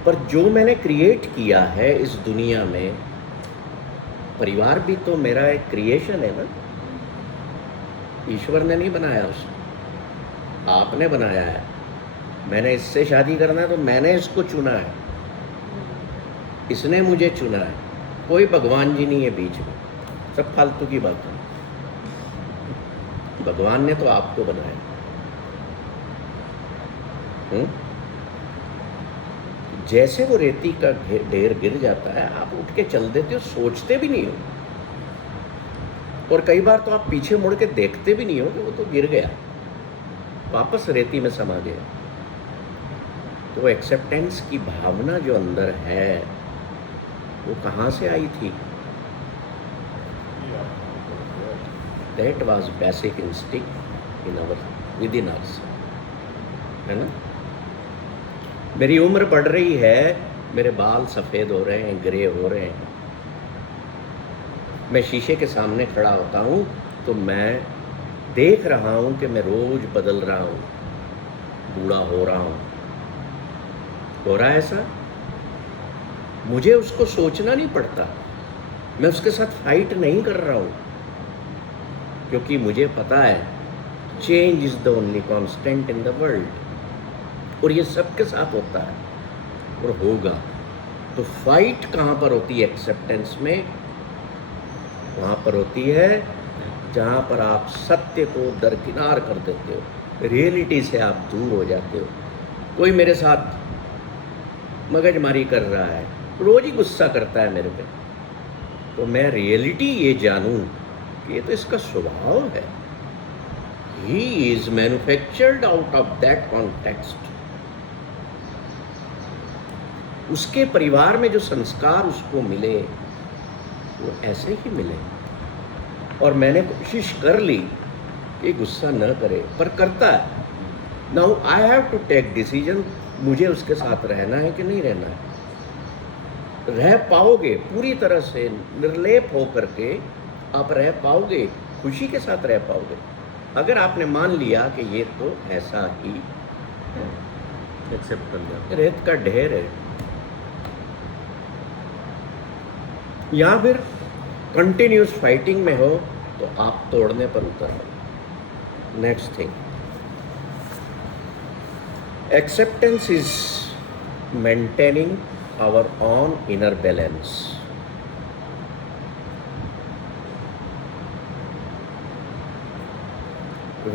पर जो मैंने क्रिएट किया है इस दुनिया में, परिवार भी तो मेरा एक क्रिएशन है ना। ईश्वर ने नहीं बनाया उसे, आपने बनाया है। मैंने इससे शादी करना है तो मैंने इसको चुना है, इसने मुझे चुना है। कोई भगवान जी नहीं है बीच में, सब फालतू की बात है। भगवान ने तो आपको बनाया। जैसे वो रेती का ढेर गिर जाता है, आप उठ के चल देते हो, सोचते भी नहीं हो, और कई बार तो आप पीछे मुड़ के देखते भी नहीं हो कि वो तो गिर गया, वापस रेती में समा गया। तो एक्सेप्टेंस की भावना जो अंदर है, वो कहाँ से आई थी? That was basic instinct in our within us, है ना। मेरी उम्र बढ़ रही है, मेरे बाल सफ़ेद हो रहे हैं, ग्रे हो रहे हैं। मैं शीशे के सामने खड़ा होता हूँ तो मैं देख रहा हूँ कि मैं रोज़ बदल रहा हूँ, बूढ़ा हो रहा हूँ। हो रहा है ऐसा? मुझे उसको सोचना नहीं पड़ता, मैं उसके साथ फाइट नहीं कर रहा हूँ, क्योंकि मुझे पता है change is the only constant in the world, और ये सबके साथ होता है और होगा। तो फाइट कहाँ पर होती है एक्सेप्टेंस में? वहाँ पर होती है जहाँ पर आप सत्य को दरकिनार कर देते हो, रियलिटी से आप दूर हो जाते हो। कोई मेरे साथ मगजमारी कर रहा है, रोज़ ही गुस्सा करता है मेरे पे, तो मैं रियलिटी ये जानूँ कि ये तो इसका स्वभाव है। He is manufactured out of that context. उसके परिवार में जो संस्कार उसको मिले वो ऐसे ही मिले, और मैंने कोशिश कर ली कि गुस्सा न करे, पर करता है। Now I have to take decision, मुझे उसके साथ रहना है कि नहीं रहना है। रह पाओगे पूरी तरह से निर्लेप हो करके, आप रह पाओगे, खुशी के साथ रह पाओगे अगर आपने मान लिया कि ये तो ऐसा ही है। एक्सेप्ट कर लिया। रेत का ढेर है, या फिर कंटिन्यूस फाइटिंग में हो तो आप तोड़ने पर उतर आओ। Next thing, acceptance is maintaining our own inner balance.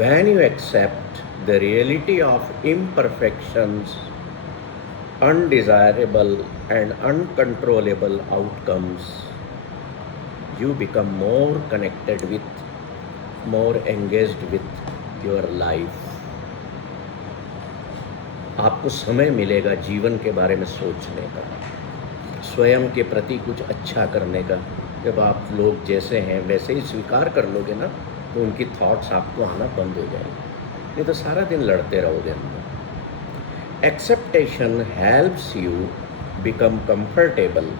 When you accept the reality of imperfections, undesirable and uncontrollable outcomes, you become more connected with, more engaged with your life. आपको समय मिलेगा जीवन के बारे में सोचने का, स्वयं के प्रति कुछ अच्छा करने का। जब आप लोग जैसे हैं वैसे ही स्वीकार कर लोगे ना, तो उनकी थॉट्स आपको आना बंद हो जाएंगे, नहीं तो सारा दिन लड़ते रहोगे अंदर। Acceptation helps you become comfortable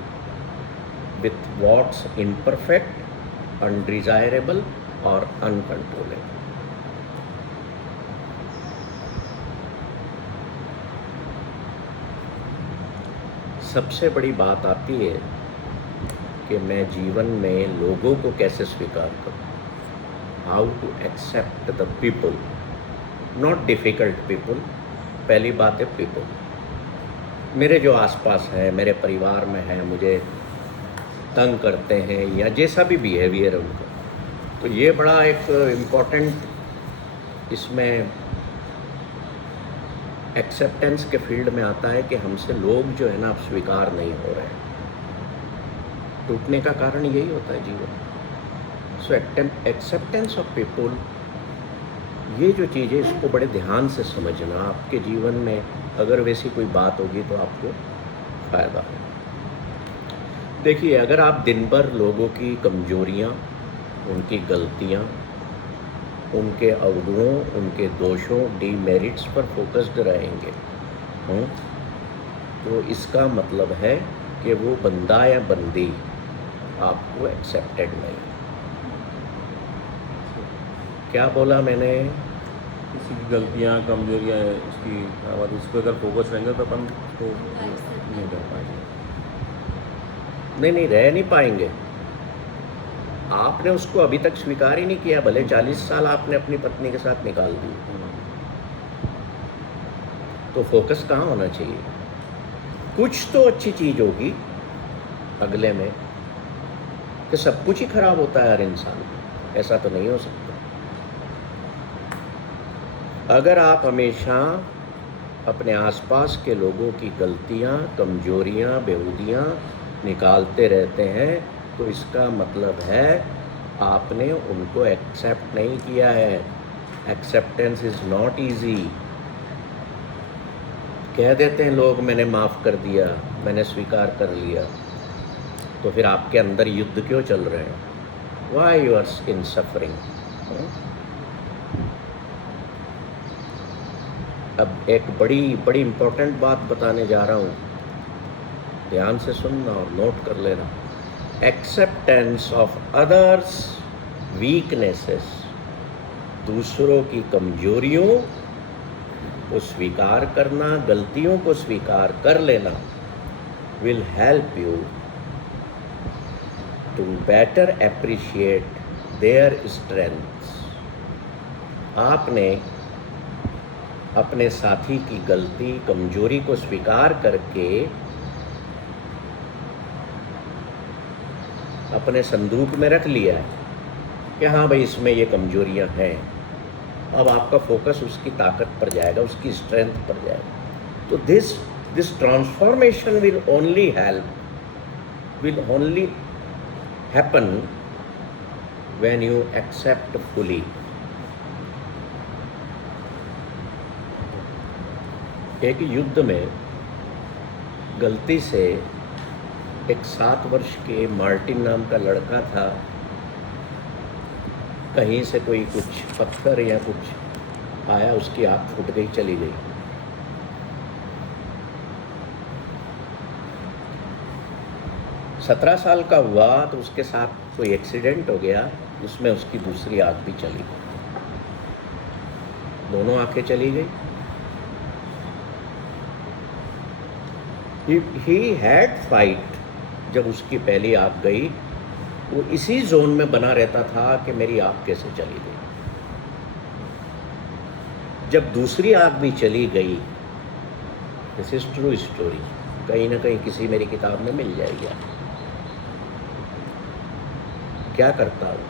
with what's imperfect, undesirable और अनकंट्रोलेबल। सबसे बड़ी बात आती है कि मैं जीवन में लोगों को कैसे स्वीकार करूं। How to accept the people, not difficult people. पहली बात है पीपल, मेरे जो आसपास है, मेरे परिवार में है, मुझे तंग करते हैं या जैसा भी बिहेवियर है उनका, तो ये बड़ा एक इम्पॉर्टेंट इसमें एक्सेप्टेंस के फील्ड में आता है कि हमसे लोग जो है ना अब स्वीकार नहीं हो रहे हैं। टूटने का कारण यही होता है जीवन। सो एक्सेप्टेंस ऑफ पीपल, ये जो चीज़ है इसको बड़े ध्यान से समझना। आपके जीवन में अगर वैसी कोई बात होगी तो आपको फ़ायदा होगा। देखिए, अगर आप दिन भर लोगों की कमजोरियाँ, उनकी गलतियाँ, उनके अवगुणों, उनके दोषों, डीमेरिट्स पर फोकस्ड रहेंगे, तो इसका मतलब है कि वो बंदा या बंदी आपको एक्सेप्टेड नहीं। क्या बोला मैंने? किसी की गलतियाँ, कमजोरियाँ हैं उसकी आवाज़, उस पर अगर फोकस रहेंगे तो अपन उसको नहीं कर पाएंगे। नहीं, रह नहीं पाएंगे। आपने उसको अभी तक स्वीकार ही नहीं किया, भले 40 साल आपने अपनी पत्नी के साथ निकाल दी, तो फोकस कहाँ होना चाहिए? कुछ तो अच्छी चीज़ होगी अगले में, कि सब कुछ ही खराब होता है हर इंसान, ऐसा तो नहीं हो सकता। अगर आप हमेशा अपने आसपास के लोगों की गलतियाँ, कमजोरियाँ, बेहूदियाँ निकालते रहते हैं, तो इसका मतलब है आपने उनको एक्सेप्ट नहीं किया है। Acceptance is not easy. कह देते हैं लोग मैंने माफ़ कर दिया, मैंने स्वीकार कर लिया, तो फिर आपके अंदर युद्ध क्यों चल रहे हैं? Why you are in suffering? अब एक बड़ी इम्पोर्टेंट बात बताने जा रहा हूँ, ध्यान से सुनना और नोट कर लेना। एक्सेप्टेंस ऑफ अदर्स वीकनेसेस, दूसरों की कमजोरियों को स्वीकार करना, गलतियों को स्वीकार कर लेना, will help you to better appreciate their strengths. आपने अपने साथी की गलती, कमजोरी को स्वीकार करके अपने संदूक में रख लिया है कि हाँ भाई इसमें ये कमजोरियां हैं। अब आपका फोकस उसकी ताकत पर जाएगा, उसकी स्ट्रेंथ पर जाएगा। तो this transformation will only happen when you accept fully. एक युद्ध में गलती से एक 7 वर्ष के मार्टिन नाम का लड़का था, कहीं से कोई कुछ पत्थर या कुछ आया, उसकी आँख फूट गई, चली गई। 17 साल का हुआ तो उसके साथ कोई एक्सीडेंट हो गया, उसमें उसकी दूसरी आँख भी चली गई, दोनों आंखें चली गई। ही हैड फाइट, जब उसकी पहली आँख गई वो इसी जोन में बना रहता था कि मेरी आँख कैसे चली गई। जब दूसरी आँख भी चली गई, दिस इज ट्रू स्टोरी, कहीं ना कहीं किसी मेरी किताब में मिल जाएगी आपको। क्या करता हूँ,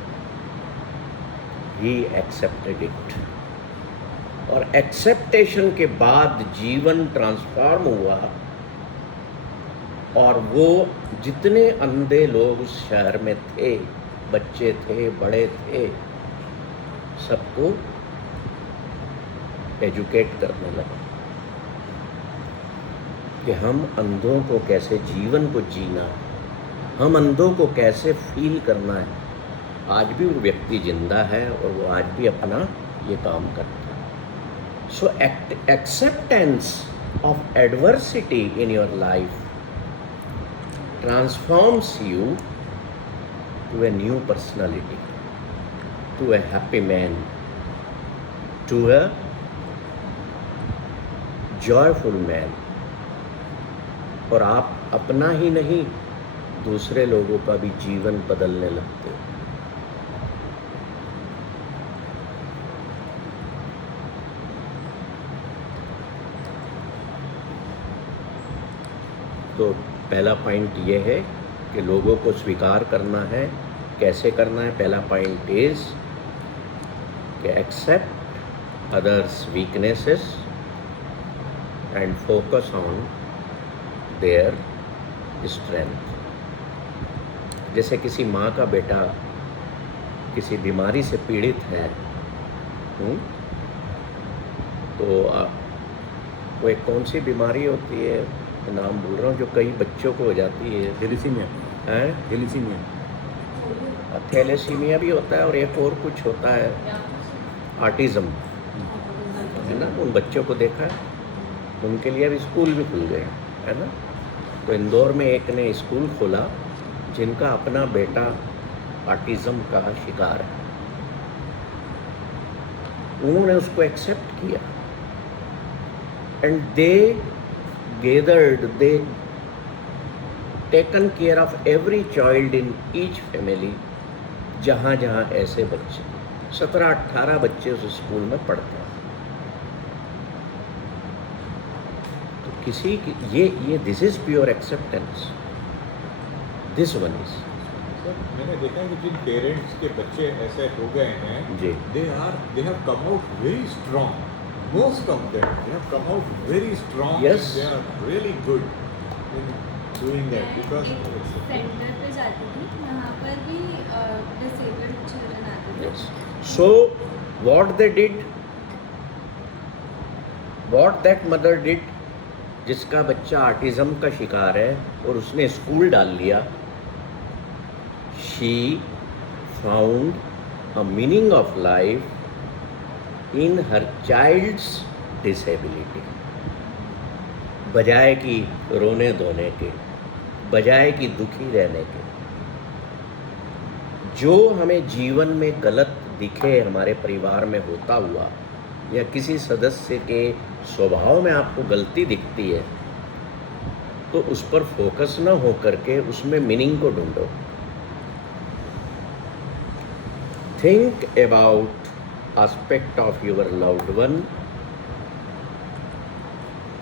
ही एक्सेप्टेड इट, और एक्सेप्टेशन के बाद जीवन ट्रांसफॉर्म हुआ, और वो जितने अंधे लोग उस शहर में थे, बच्चे थे, बड़े थे, सबको एजुकेट करने लगा कि हम अंधों को कैसे जीवन को जीना है, हम अंधों को कैसे फील करना है। आज भी वो व्यक्ति जिंदा है और वो आज भी अपना ये काम करता है। So acceptance of adversity in your life transforms you to a new personality, to a happy man, to a joyful man, और आप अपना ही नहीं दूसरे लोगों का भी जीवन बदलने लगते हो। तो पहला पॉइंट ये है कि लोगों को स्वीकार करना है। कैसे करना है? पहला पॉइंट इज कि accept others weaknesses and focus on their strength. जैसे किसी माँ का बेटा किसी बीमारी से पीड़ित है, तो वो एक कौन सी बीमारी होती है, नाम भूल रहा हूँ, जो कई बच्चों को हो जाती है, थैलेसीमिया, हैं? थैलेसीमिया भी होता है, और एक और कुछ होता है, ऑटिज्म, है ना। उन बच्चों को देखा है, उनके लिए अभी स्कूल भी खुल गए, है ना। तो इंदौर में एक ने स्कूल खोला जिनका अपना बेटा ऑटिज्म का शिकार है। उन्होंने उसको एक्सेप्ट किया, and they gathered, they taken care of every child in each family, जहाँ जहाँ ऐसे बच्चे, 17-18 बच्चे उस स्कूल में पढ़ते हैं। तो किसी की ये this is pure acceptance, this one is. मैंने देखा है कि जिन पेरेंट्स के बच्चे ऐसे हो गए हैं, जी, they have come out very strong. Most of them, they have come out very strong. Yes. And they are really good in doing that because centre पे जाती थी, वहाँ पर भी डिसेबल्ड चिल्ड्रन आते थे। yes. So what they did, what that mother did, जिसका बच्चा ऑटिज्म का शिकार है और उसने स्कूल डाल लिया, she found a meaning of life in her child's disability. बजाय कि रोने धोने के, बजाय कि दुखी रहने के, जो हमें जीवन में गलत दिखे, हमारे परिवार में होता हुआ या किसी सदस्य के स्वभाव में आपको गलती दिखती है, तो उस पर फोकस न हो करके उसमें मीनिंग को ढूंढो। Think about aspect of your loved one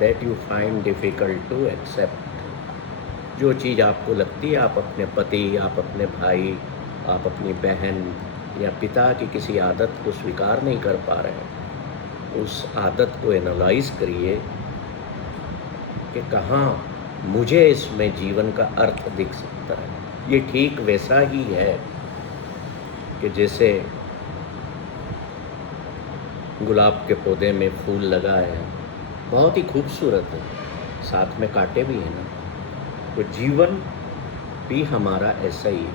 that you find difficult to accept. जो चीज़ आपको लगती है, आप अपने पति, आप अपने भाई, आप अपनी बहन या पिता की किसी आदत को स्वीकार नहीं कर पा रहे, उस आदत को एनालाइज करिए कि कहाँ मुझे इसमें जीवन का अर्थ दिख सकता है। ये ठीक वैसा ही है कि जैसे गुलाब के पौधे में फूल लगा है, बहुत ही खूबसूरत है, साथ में कांटे भी हैं ना। तो जीवन भी हमारा ऐसा ही है।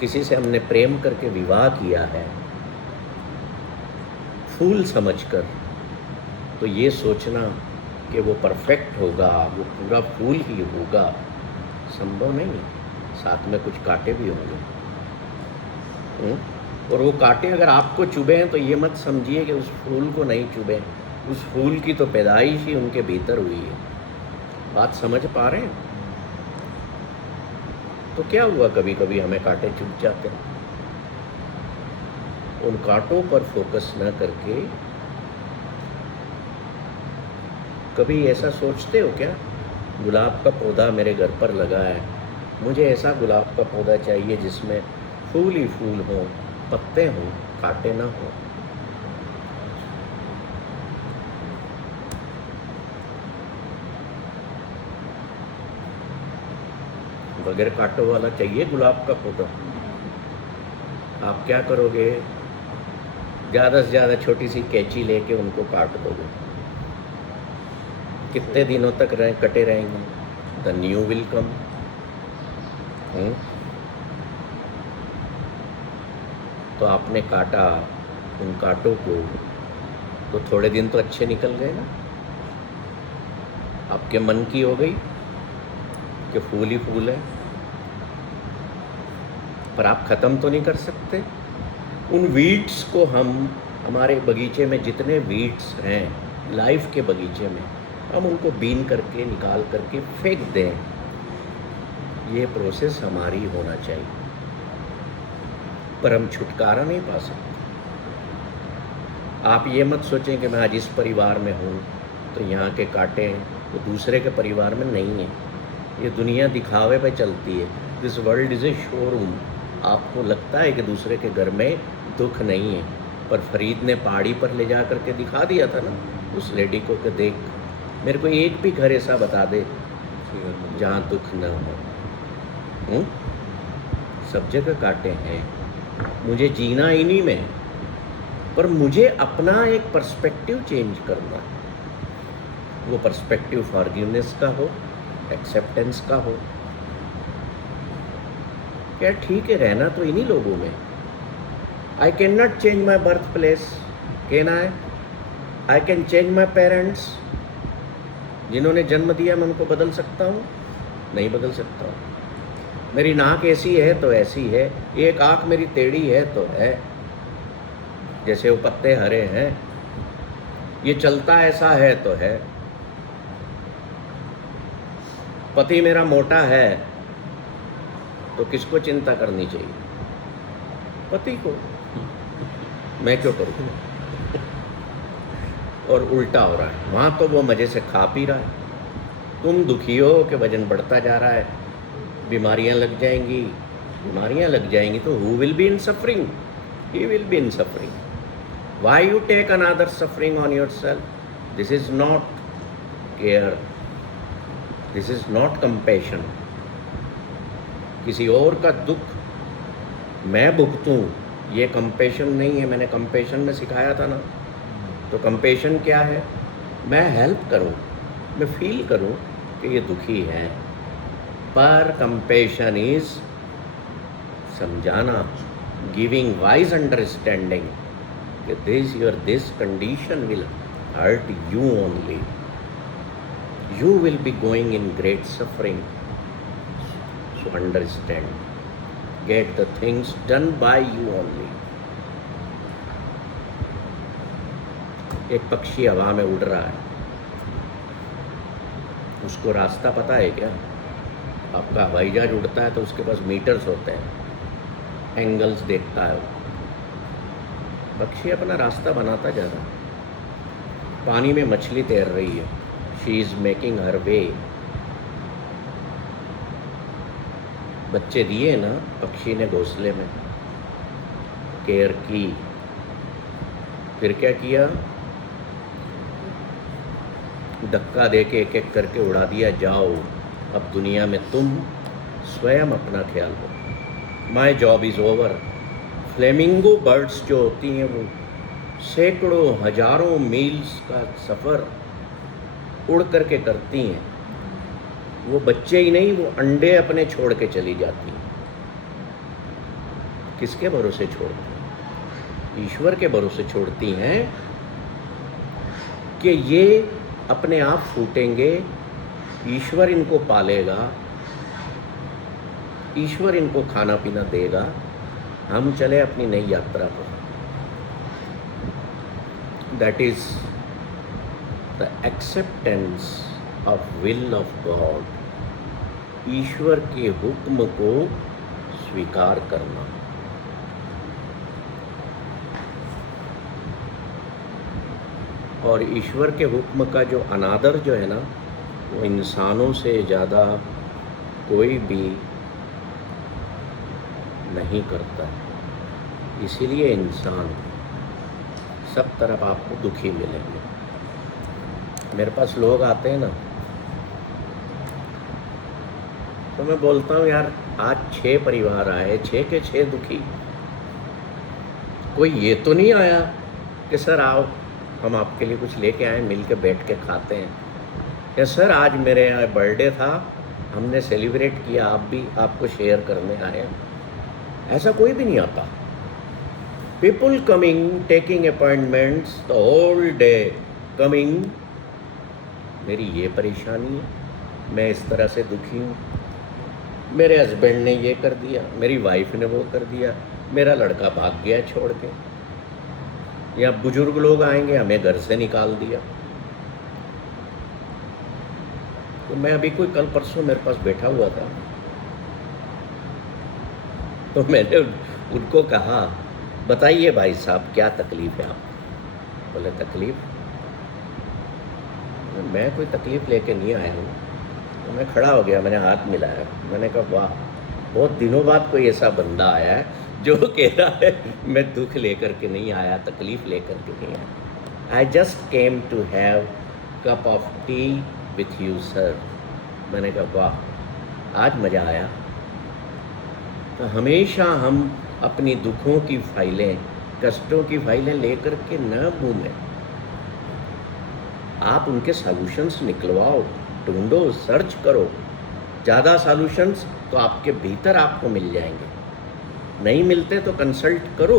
किसी से हमने प्रेम करके विवाह किया है फूल समझकर, तो ये सोचना कि वो परफेक्ट होगा, वो पूरा फूल ही होगा, संभव नहीं है। साथ में कुछ कांटे भी होंगे। और वो कांटे अगर आपको चुभे हैं तो ये मत समझिए कि उस फूल को नहीं चुभे, उस फूल की तो पैदाइश ही उनके भीतर हुई है। बात समझ पा रहे हैं? तो क्या हुआ, कभी कभी हमें कांटे चुभ जाते हैं। उन कांटों पर फोकस न करके कभी ऐसा सोचते हो क्या, गुलाब का पौधा मेरे घर पर लगा है, मुझे ऐसा गुलाब का पौधा चाहिए जिसमें फूल ही फूल हो, पत्ते हों, कांटे ना हो। बगैर कांटों वाला चाहिए गुलाब का पौधा। आप क्या करोगे, ज़्यादा से ज़्यादा छोटी सी कैंची लेके उनको काट दोगे। कितने दिनों तक कटे रहेंगे? The new will come. तो आपने काटा उन कांटों को, तो थोड़े दिन तो अच्छे निकल गए ना। आपके मन की हो गई कि फूल ही फूल है, पर आप ख़त्म तो नहीं कर सकते। उन वीड्स को हमारे बगीचे में जितने वीड्स हैं, लाइफ के बगीचे में, हम उनको बीन करके निकाल करके फेंक दें। ये प्रोसेस हमारी होना चाहिए, पर हम छुटकारा नहीं पा सकते। आप ये मत सोचें कि मैं आज इस परिवार में हूँ तो यहाँ के कांटे तो दूसरे के परिवार में नहीं है। ये दुनिया दिखावे पे चलती है। This world is a showroom. आपको लगता है कि दूसरे के घर में दुख नहीं है, पर फरीद ने पहाड़ी पर ले जा करके दिखा दिया था ना उस लेडी को कि देख, मेरे को एक भी घर ऐसा बता दे जहाँ दुख ना हो। सब जगह कांटे हैं। मुझे जीना इन्हीं में, पर मुझे अपना एक पर्सपेक्टिव चेंज करना है। वो पर्सपेक्टिव फॉरगिवनेस का हो, एक्सेप्टेंस का हो। क्या ठीक है, रहना तो इन्हीं लोगों में। आई can not change my birth place, can I can change my parents. जिन्होंने जन्म दिया मैं उनको बदल सकता हूँ? नहीं बदल सकता हूँ। मेरी नाक ऐसी है तो ऐसी है, एक आँख मेरी टेढ़ी है तो है, जैसे वो पत्ते हरे हैं। ये चलता ऐसा है तो है। पति मेरा मोटा है तो किसको चिंता करनी चाहिए? पति को। मैं क्यों करूँ? और उल्टा हो रहा है, वहाँ तो वो मज़े से खा पी रहा है, तुम दुखी हो कि वजन बढ़ता जा रहा है, बीमारियाँ लग जाएंगी। बीमारियाँ लग जाएंगी तो who will be in suffering? He will be in suffering. Why you take another suffering on yourself? This is not care. This is not compassion. किसी और का दुख मैं भुगतूं, ये कंपेशन नहीं है। मैंने कंपेशन में सिखाया था ना। तो कंपेशन क्या है? मैं हेल्प करूं, मैं फील करूं कि ये दुखी है। पर कंपेशन इज समझाना, गिविंग वाइज अंडरस्टैंडिंग कि this condition will hurt you only, you will be going in great suffering. So understand, get the things done by you only. एक पक्षी हवा में उड़ रहा है, उसको रास्ता पता है क्या? आपका हवाई जहाज उड़ता है तो उसके पास मीटर्स होते हैं, एंगल्स देखता है वो। पक्षी अपना रास्ता बनाता जा रहा है। पानी में मछली तैर रही है, शी इज़ मेकिंग हर वे। बच्चे दिए ना पक्षी ने घोंसले में, केयर की, फिर क्या किया? धक्का दे के एक एक करके उड़ा दिया। जाओ, अब दुनिया में तुम स्वयं अपना ख्याल रखो। My job is over. Flamingo birds जो होती हैं वो सैकड़ों हजारों मील्स का सफ़र उड़ करके करती हैं। वो बच्चे ही नहीं, वो अंडे अपने छोड़ के चली जाती हैं। किसके भरोसे छोड़ती हैं? ईश्वर के भरोसे छोड़ती हैं कि ये अपने आप फूटेंगे, ईश्वर इनको पालेगा। ईश्वर इनको खाना पीना देगा, हम चले अपनी नई यात्रा पर। That is the acceptance of will of God. ईश्वर के हुक्म को स्वीकार करना। और ईश्वर के हुक्म का जो अनादर जो है ना, वो इंसानों से ज़्यादा कोई भी नहीं करता है। इसीलिए इंसान सब तरफ आपको दुखी मिलेंगे। मेरे पास लोग आते हैं ना, तो मैं बोलता हूँ यार आज 6 परिवार आए, 6 के 6 दुखी। कोई ये तो नहीं आया कि सर आओ हम आपके लिए कुछ लेके आए, मिल के बैठ के खाते हैं, या सर आज मेरे यहाँ बर्थडे था, हमने सेलिब्रेट किया, आप भी आपको शेयर करने आए। ऐसा कोई भी नहीं आता। People coming, taking appointments the whole day, coming, मेरी ये परेशानी है, मैं इस तरह से दुखी हूँ, मेरे हस्बैंड ने ये कर दिया, मेरी वाइफ ने वो कर दिया, मेरा लड़का भाग गया छोड़ के, या बुजुर्ग लोग आएंगे हमें घर से निकाल दिया। तो मैं अभी कोई कल परसों मेरे पास बैठा हुआ था, तो मैंने उनको कहा बताइए भाई साहब क्या तकलीफ़ है आपको। बोले तकलीफ़, मैं कोई तकलीफ़ लेके नहीं आया हूँ। तो मैं खड़ा हो गया, मैंने हाथ मिलाया, मैंने कहा वाह, बहुत दिनों बाद कोई ऐसा बंदा आया है जो कह रहा है मैं दुख लेकर के नहीं आया, तकलीफ़ लेकर के नहीं आया। I just came to have cup of tea with you sir. मैंने कहा वाह आज मज़ा आया। तो हमेशा हम अपनी दुखों की फाइलें, कष्टों की फाइलें लेकर के न घूमें। आप उनके सॉल्यूशंस निकलवाओ, ढूंढो, सर्च करो। ज़्यादा सॉल्यूशंस तो आपके भीतर आपको मिल जाएंगे, नहीं मिलते तो कंसल्ट करो।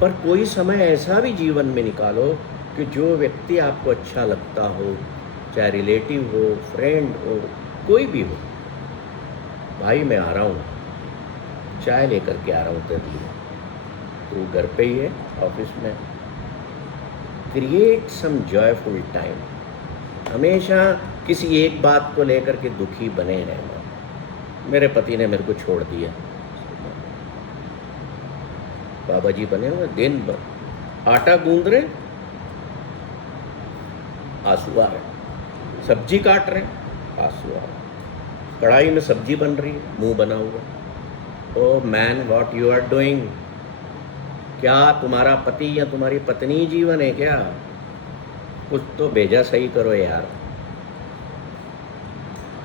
पर कोई समय ऐसा भी जीवन में निकालो कि जो व्यक्ति आपको अच्छा लगता हो, चाहे रिलेटिव हो, फ्रेंड हो, कोई भी हो, भाई मैं आ रहा हूँ, चाय लेकर के आ रहा हूँ तेरे लिए, तू घर पे ही है, ऑफिस में। Create some joyful time. हमेशा किसी एक बात को लेकर के दुखी बने रहना। मेरे पति ने मेरे को छोड़ दिया, बाबा जी बने हुए दिन भर आटा गूंद रहे, आंसू आ रहे, सब्जी काट रहे, आंसू आ रहे, कढ़ाई में सब्जी बन रही है, मुंह बना हुआ। Oh man what you are doing. क्या तुम्हारा पति या तुम्हारी पत्नी जीवन है क्या? कुछ तो भेजा सही करो यार।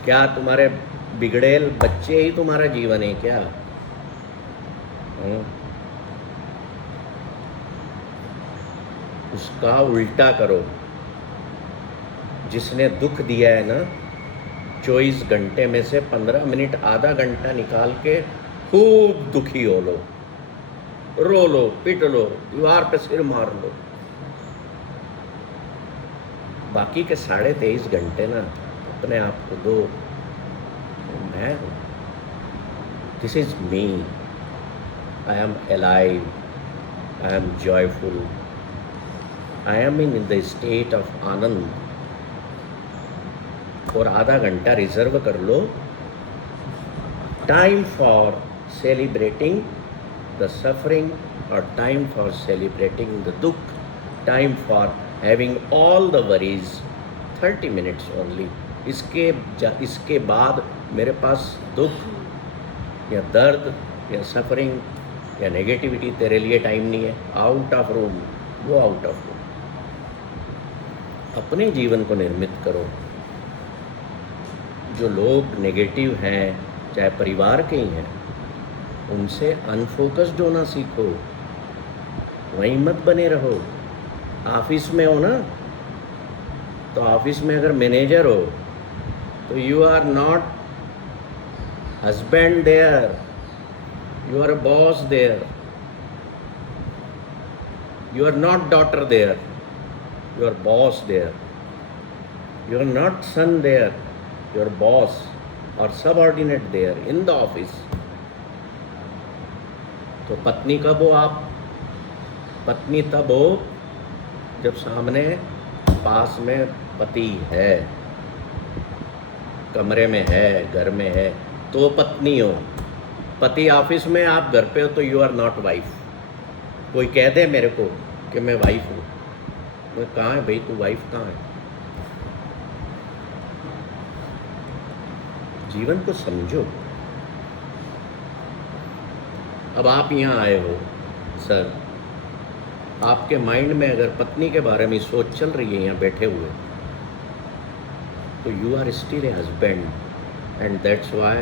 क्या तुम्हारे बिगड़ेल बच्चे ही तुम्हारा जीवन है क्या? उसका उल्टा करो। जिसने दुख दिया है ना, 24 घंटे में से 15 मिनट, आधा घंटा निकाल के खूब दुखी हो लो, रो लो, पिट लो, दीवार पे सिर मार लो। बाकी के 23.5 घंटे ना अपने आप को दो। मैं हूँ, this is me, I am alive, I am joyful, I am in the state of anand. और आधा घंटा रिजर्व कर लो, time for celebrating the suffering और time for celebrating the dukh, time for having all the worries, 30 minutes only. इसके बाद मेरे पास दुख या दर्द या सफरिंग या नेगेटिविटी तेरे लिए टाइम नहीं है। आउट ऑफ रूम, वो आउट ऑफ रूम। अपने जीवन को निर्मित करो। जो लोग नेगेटिव हैं, चाहे परिवार के ही हैं, उनसे अनफोकस्ड होना सीखो, वहीं मत बने रहो। ऑफिस में हो ना, तो ऑफिस में अगर मैनेजर हो तो you are not husband there, you are a boss there, you are not daughter there, you are boss there, you are not son there, your boss, और subordinate there in the office, तो पत्नी कब हो आप? पत्नी तब हो जब सामने पास में पति है, कमरे में है, घर में है, तो पत्नी हो। पति ऑफिस में, आप घर पे हो, तो यू आर नॉट वाइफ। कोई कह दे मेरे को कि मैं वाइफ हूँ, मैं कहाँ है भाई, तू वाइफ कहाँ है? जीवन को समझो। अब आप यहाँ आए हो सर, आपके माइंड में अगर पत्नी के बारे में सोच चल रही है यहाँ बैठे हुए, तो you are still a husband, and that's why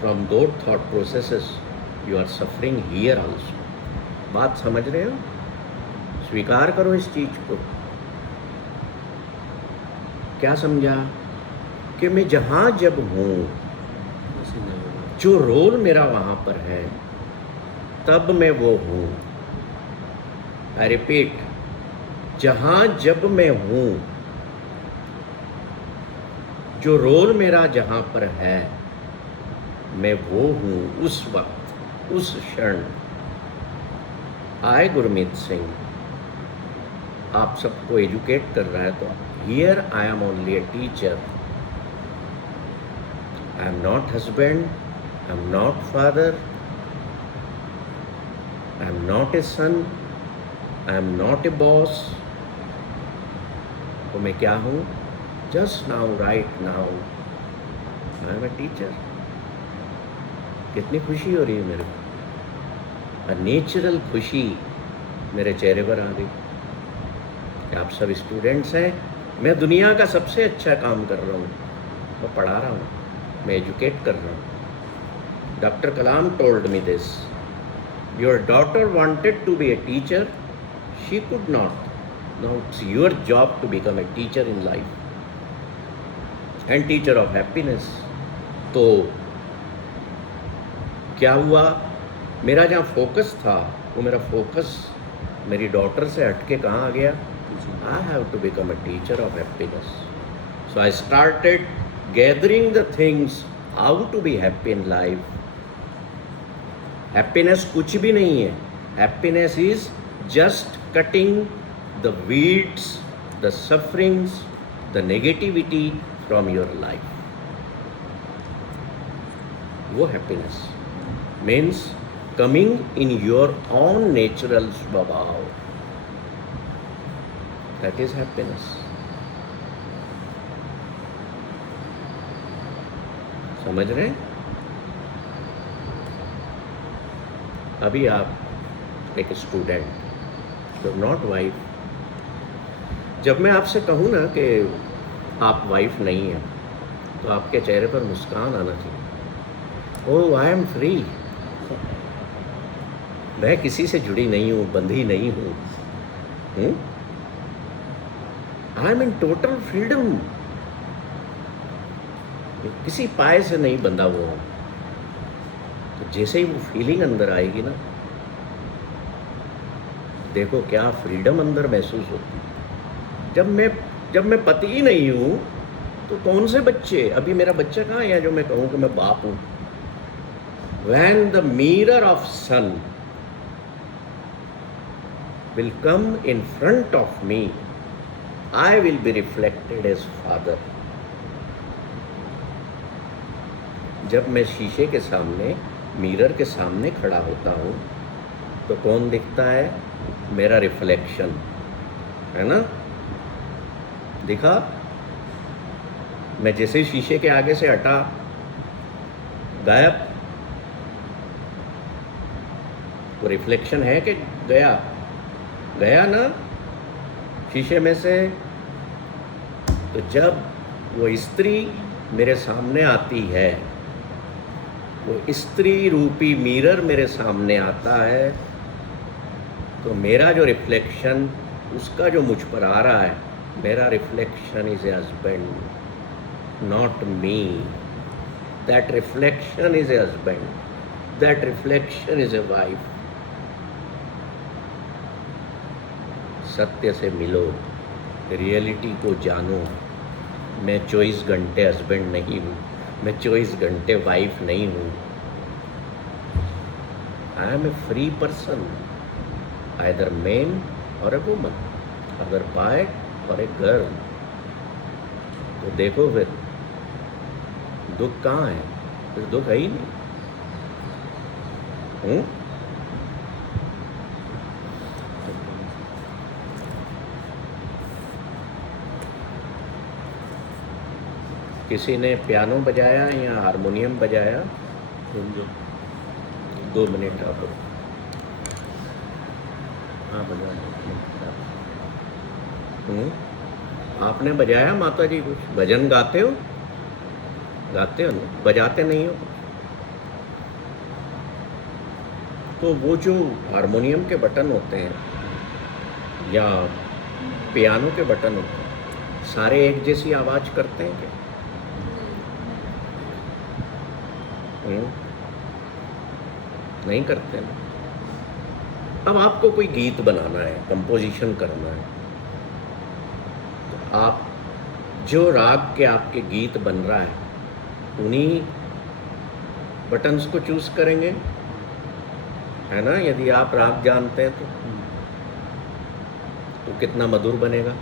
from those thought processes you are suffering here also. बात समझ रहे हो? स्वीकार करो इस चीज को। क्या समझा? कि मैं जहाँ जब हूँ, जो रोल मेरा वहाँ पर है, तब मैं वो हूँ। आई रिपीट, जहाँ जब मैं हूँ, जो रोल मेरा जहाँ पर है, मैं वो हूँ उस वक्त, उस क्षण। आए गुरमीत सिंह आप सबको एजुकेट कर रहा है, तो here I am only a teacher. I am not husband, I am not father, I am not a son, I am not a boss. तो मैं क्या हूँ? Just now, right now, I am a teacher. कितनी खुशी हो रही है मेरे को, नेचुरल खुशी मेरे चेहरे पर आ गई कि आप सब स्टूडेंट्स हैं। मैं दुनिया का सबसे अच्छा काम कर रहा हूँ, मैं पढ़ा रहा हूँ, मैं एजुकेट कर रहा हूँ। Doctor Kalam told me this. Your daughter wanted to be a teacher, she could not. Now it's your job to become a teacher in life, and teacher of happiness. तो क्या हुआ? मेरा जहाँ फोकस था, वो मेरा फोकस मेरी daughter से हटके कहाँ आ गया? I have to become a teacher of happiness. So I started gathering the things how to be happy in life. Happiness कुछ भी नहीं है। Happiness is just cutting the weeds, the sufferings, the negativity from your life. वो happiness means coming in your own natural swabhav, that is happiness. समझ रहे हैं? अभी आप एक स्टूडेंट, यू नॉट वाइफ। जब मैं आपसे कहूँ ना कि आप वाइफ नहीं हैं, तो आपके चेहरे पर मुस्कान आना चाहिए। ओह, आई एम फ्री, मैं किसी से जुड़ी नहीं हूँ, बंधी नहीं हूँ। I am in total freedom, किसी पाए से नहीं बंधा हुआ हूँ। तो जैसे ही वो फीलिंग अंदर आएगी ना, देखो क्या फ्रीडम अंदर महसूस होती है। जब मैं पति ही नहीं हूँ, तो कौन से बच्चे? अभी मेरा बच्चा कहाँ है जो मैं कहूँ कि मैं बाप हूँ? When the mirror of sun will come in front of me, I will be reflected as father. जब मैं शीशे के सामने, मिरर के सामने खड़ा होता हूँ, तो कौन दिखता है? मेरा रिफ्लेक्शन, है ना? दिखा? मैं जैसे ही शीशे के आगे से हटा, गायब। वो रिफ्लेक्शन है कि गया? गया ना शीशे में से। तो जब वो स्त्री मेरे सामने आती है, वो स्त्री रूपी मिरर मेरे सामने आता है, तो मेरा जो रिफ्लेक्शन, उसका जो मुझ पर आ रहा है, मेरा reflection is a husband, not me. That reflection is a husband, that reflection is a wife. सत्य से मिलो, रियलिटी को जानो। मैं 24 घंटे हस्बैंड नहीं हूँ, मैं 24 घंटे वाइफ नहीं हूँ. I am a free person, either man or a woman, अगर बॉय और ए गर्ल. तो देखो फिर दुख कहाँ है? फिर दुख है ही नहीं. किसी ने पियानो बजाया या हारमोनियम बजाया? जो 2 मिनट आप. हाँ बजा आपने बजाया माता जी कुछ? भजन गाते हो? गाते हो ना? बजाते नहीं हो? तो वो जो हारमोनियम के बटन होते हैं या पियानो के बटन होते हैं, सारे एक जैसी आवाज़ करते हैं क्या? नहीं करते ना. अब आपको कोई गीत बनाना है, कंपोजिशन करना है, तो आप जो राग के आपके गीत बन रहा है उन्हीं बटन्स को चूज करेंगे, है ना? यदि आप राग जानते हैं तो कितना मधुर बनेगा.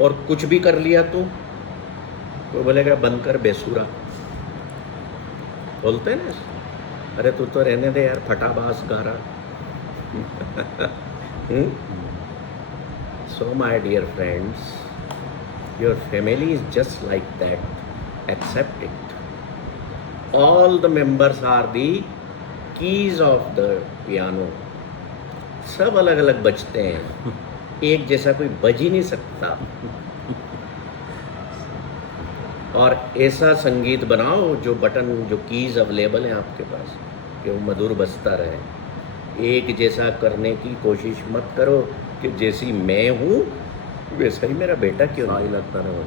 और कुछ भी कर लिया तो बोलेगा बनकर बेसुरा. बोलते हैं ना, अरे तू तो रहने दे यार, फटाबाज गा रहा. So my dear friends, your family is just like that. Accept it. All the members are the keys of the piano. सब अलग अलग बजते हैं, एक जैसा कोई बज ही नहीं सकता. और ऐसा संगीत बनाओ जो बटन, जो कीज अवेलेबल हैं आपके पास, कि वो मधुर बजता रहे. एक जैसा करने की कोशिश मत करो कि जैसी मैं हूँ वैसा ही मेरा बेटा क्यों साई नहीं, लगता रहे.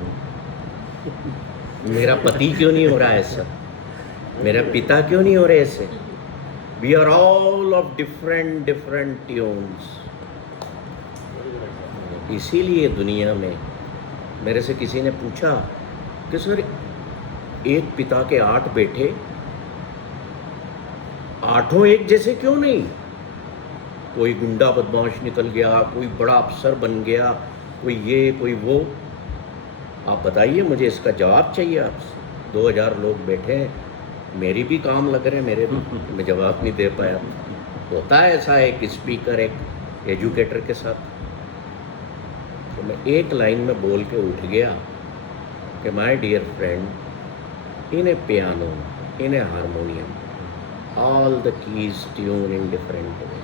मेरा पति क्यों नहीं हो रहा ऐसा, मेरा पिता क्यों नहीं हो रहे ऐसे. We are all of different different tunes. इसीलिए दुनिया में मेरे से किसी ने पूछा कि सर एक पिता के 8 बेटे, 8 एक जैसे क्यों नहीं? कोई गुंडा बदमाश निकल गया, कोई बड़ा अफसर बन गया, कोई ये कोई वो. आप बताइए, मुझे इसका जवाब चाहिए आपसे. 2000 लोग बैठे हैं, मेरी भी काम लग रहे हैं, मेरे भी. मैं जवाब नहीं दे पाया. होता है ऐसा एक स्पीकर एक एजुकेटर के साथ. तो मैं एक लाइन में बोल के उठ गया कि my dear friend, in a piano, in a harmonium, all the keys tune in different way,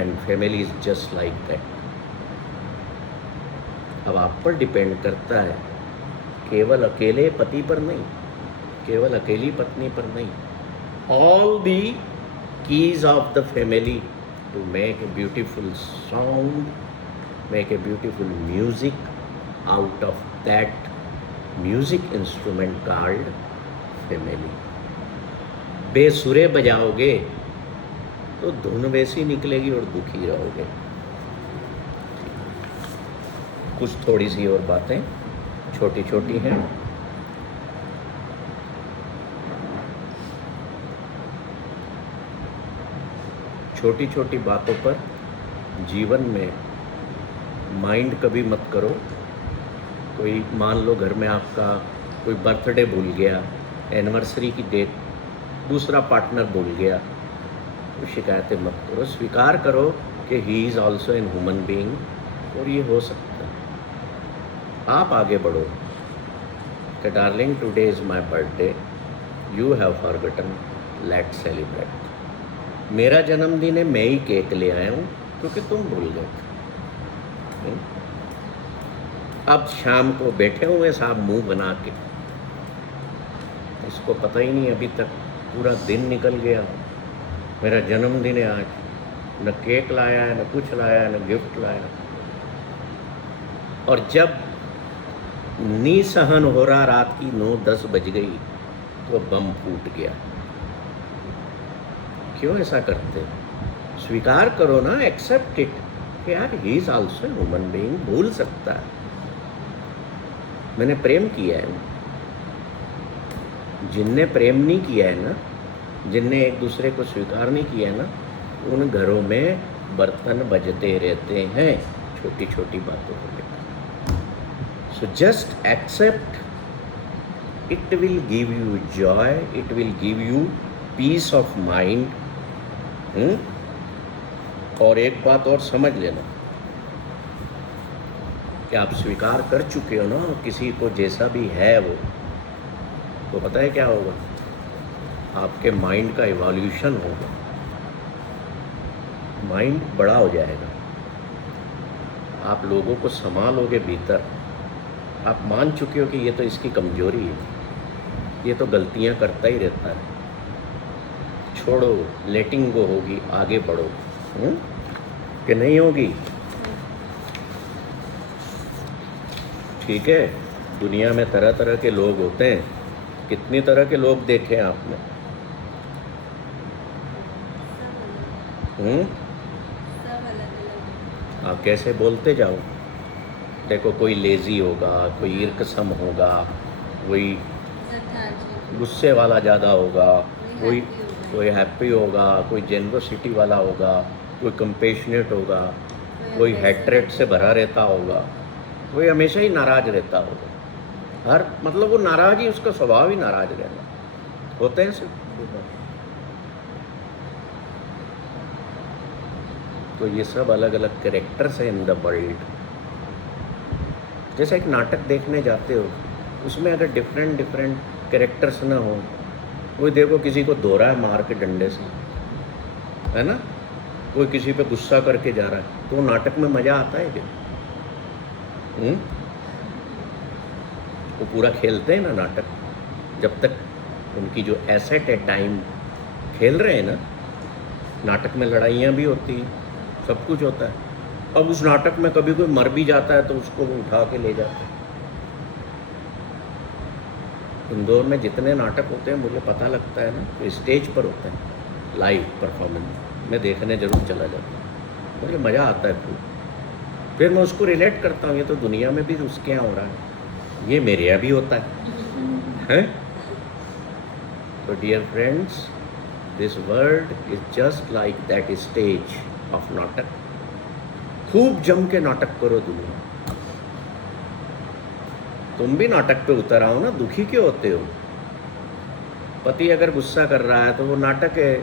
and family is just like that. अब आप पर डिपेंड करता है, केवल अकेले पति पर नहीं, केवल अकेली पत्नी पर नहीं. all the keys of the family to make a beautiful sound, make a beautiful music out of that music instrument called family. बेसुरे बजाओगे तो धुन वैसी निकलेगी और दुखी रहोगे. कुछ थोड़ी सी और बातें छोटी छोटी हैं. छोटी छोटी बातों पर जीवन में माइंड कभी मत करो. कोई मान लो घर में आपका कोई बर्थडे भूल गया, एनिवर्सरी की डेट दूसरा पार्टनर भूल गया, तो शिकायतें मत करो. स्वीकार करो कि he is also an human being, और ये हो सकता है. आप आगे बढ़ो कि darling today is my birthday, you have forgotten, let's celebrate. मेरा जन्मदिन है, मैं ही केक ले आया हूँ क्योंकि तुम भूल गए. अब शाम को बैठे हुए साहब मुंह बना के, इसको पता ही नहीं अभी तक पूरा दिन निकल गया, मेरा जन्मदिन है आज, न केक लाया है, न कुछ लाया है, न गिफ्ट लाया. और जब नी सहन हो रहा, रात की 9-10 बज गई, तो बम फूट गया. क्यों ऐसा करते? स्वीकार करो ना, एक्सेप्ट इट कि यार he is also human being, भूल सकता है. मैंने प्रेम किया है ना। जिनने प्रेम नहीं किया है ना, जिनने एक दूसरे को स्वीकार नहीं किया है ना, उन घरों में बर्तन बजते रहते हैं छोटी छोटी बातों को लेकर। So just accept, it will give you joy, it will give you peace of mind. और एक बात और समझ लेना कि आप स्वीकार कर चुके हो ना किसी को, जैसा भी है वो, तो पता है क्या होगा? आपके माइंड का इवोल्यूशन होगा, माइंड बड़ा हो जाएगा, आप लोगों को संभालोगे भीतर। आप मान चुके हो कि ये तो इसकी कमजोरी है, ये तो गलतियां करता ही रहता है, छोड़ो, लेटिंग गो होगी, आगे बढ़ो। कि नहीं होगी? ठीक है। दुनिया में तरह तरह के लोग होते हैं, कितनी तरह के लोग देखे हैं आपने? सब अलग अलग। आप कैसे बोलते जाओ। देखो, कोई लेज़ी होगा, कोई ईर्खसम होगा, कोई गुस्से वाला ज़्यादा होगा, कोई हैप्पी होगा, कोई जेनरोसिटी वाला होगा, कोई कंपेशनेट होगा, कोई हेट्रेट से भरा रहता होगा, कोई हमेशा ही नाराज रहता होगा। हर मतलब वो नाराज ही, उसका स्वभाव ही नाराज रहना। होते हैं सब। तो ये सब अलग अलग कैरेक्टर्स हैं इन द वर्ल्ड। जैसे एक नाटक देखने जाते हो, उसमें अगर डिफरेंट डिफरेंट कैरेक्टर्स ना हो, कोई देखो किसी को धो रहा है मार के डंडे से, है ना, कोई किसी पे गुस्सा करके जा रहा है, तो नाटक में मज़ा आता है क्या? वो पूरा खेलते हैं ना नाटक, जब तक उनकी जो एसेट है टाइम, खेल रहे हैं ना। नाटक में लड़ाइयाँ भी होती हैं, सब कुछ होता है। अब उस नाटक में कभी कोई मर भी जाता है तो उसको वो उठा के ले जाते हैं। इंदौर में जितने नाटक होते हैं मुझे पता लगता है ना, तो स्टेज पर होते हैं, लाइव परफॉर्मेंस मैं देखने ज़रूर चला जाता हूँ, मुझे मज़ा आता है खूब। फिर मैं उसको रिलेट करता हूँ, ये तो दुनिया में भी उसके यहाँ हो रहा है, ये मेरे यहाँ भी होता है? तो dear friends, this world is just like that stage of नाटक। खूब जम के नाटक करो दुनिया। तुम भी नाटक पे उतर आओ ना, दुखी क्यों होते हो? पति अगर गुस्सा कर रहा है तो वो नाटक है,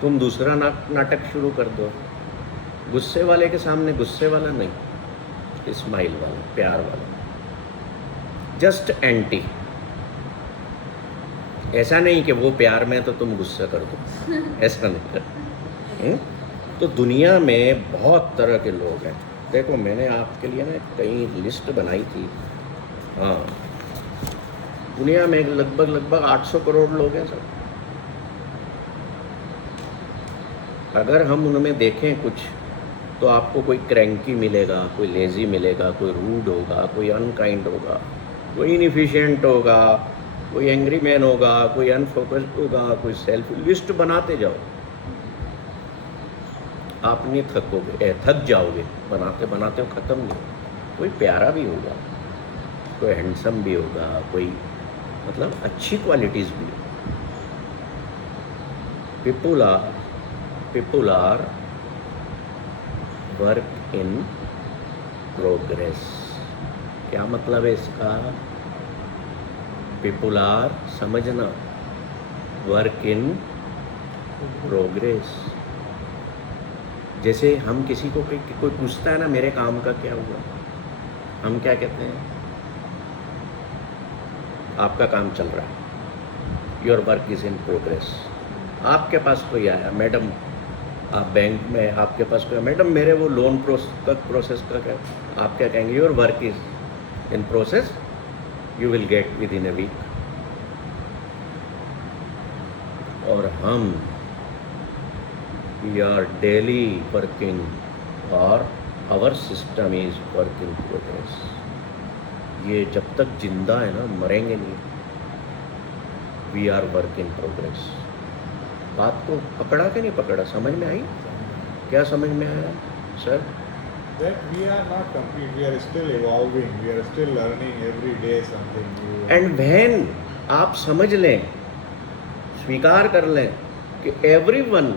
तुम दूसरा नाटक शुरू कर दो। गुस्से वाले के सामने गुस्से वाला नहीं, स्माइल वाला, प्यार वाला, जस्ट एंटी। ऐसा नहीं कि वो प्यार में तो तुम गुस्सा कर दो, ऐसा नहीं कर। तो दुनिया में बहुत तरह के लोग हैं। देखो, मैंने आपके लिए ना कई लिस्ट बनाई थी। हाँ, दुनिया में लगभग 800 करोड़ लोग हैं सब। अगर हम उनमें देखें कुछ, तो आपको कोई क्रैंकी मिलेगा, कोई लेज़ी मिलेगा, कोई रूड होगा, कोई अनकाइंड होगा, कोई इनएफिशिएंट होगा, कोई एंग्री मैन होगा, कोई अनफोकस्ड होगा, कोई सेल्फ। लिस्ट बनाते जाओ, आप नहीं थकोगे, थक जाओगे, बनाते बनाते वो ख़त्म नहीं। कोई प्यारा भी होगा, कोई हैंडसम भी होगा, कोई मतलब अच्छी क्वालिटीज़ भी। People are work in progress. क्या मतलब है इसका? पीपल आर, समझना, वर्क इन प्रोग्रेस। जैसे हम किसी को कोई पूछता है ना, मेरे काम का क्या हुआ, हम क्या कहते हैं? आपका काम चल रहा है, your work is in progress. आपके पास कोई आया, मैडम आप बैंक में, आपके पास कोई, मैडम मेरे वो लोन प्रोसेस का क्या, आप क्या कहेंगे? Your work is in process, you will get within a week. और हम we are daily working, or our system is work in progress। ये जब तक जिंदा है ना, मरेंगे नहीं। we are work in progress। बात को पकड़ा कि नहीं पकड़ा? समझ में आई? क्या समझ में आया sir? that we are not complete. We are still evolving. We are still learning every day something new. And when आप समझ लें, स्वीकार कर लें कि everyone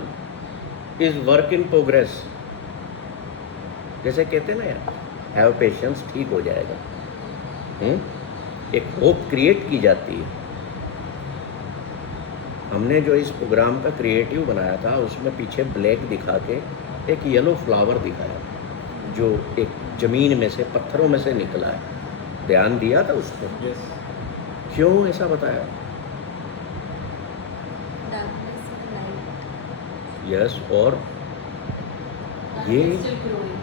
is work in progress, जैसे कहते हैं ना यार, हैव पेशेंस, ठीक हो जाएगा। एक होप क्रिएट की जाती है। हमने जो इस प्रोग्राम का क्रिएटिव बनाया था उसमें पीछे ब्लैक दिखा के एक येलो फ्लावर दिखाया जो एक ज़मीन में से, पत्थरों में से निकला है। ध्यान दिया था उस पर? Yes. क्यों ऐसा बताया? Darkness and light. यस, और ये Darkness still growing.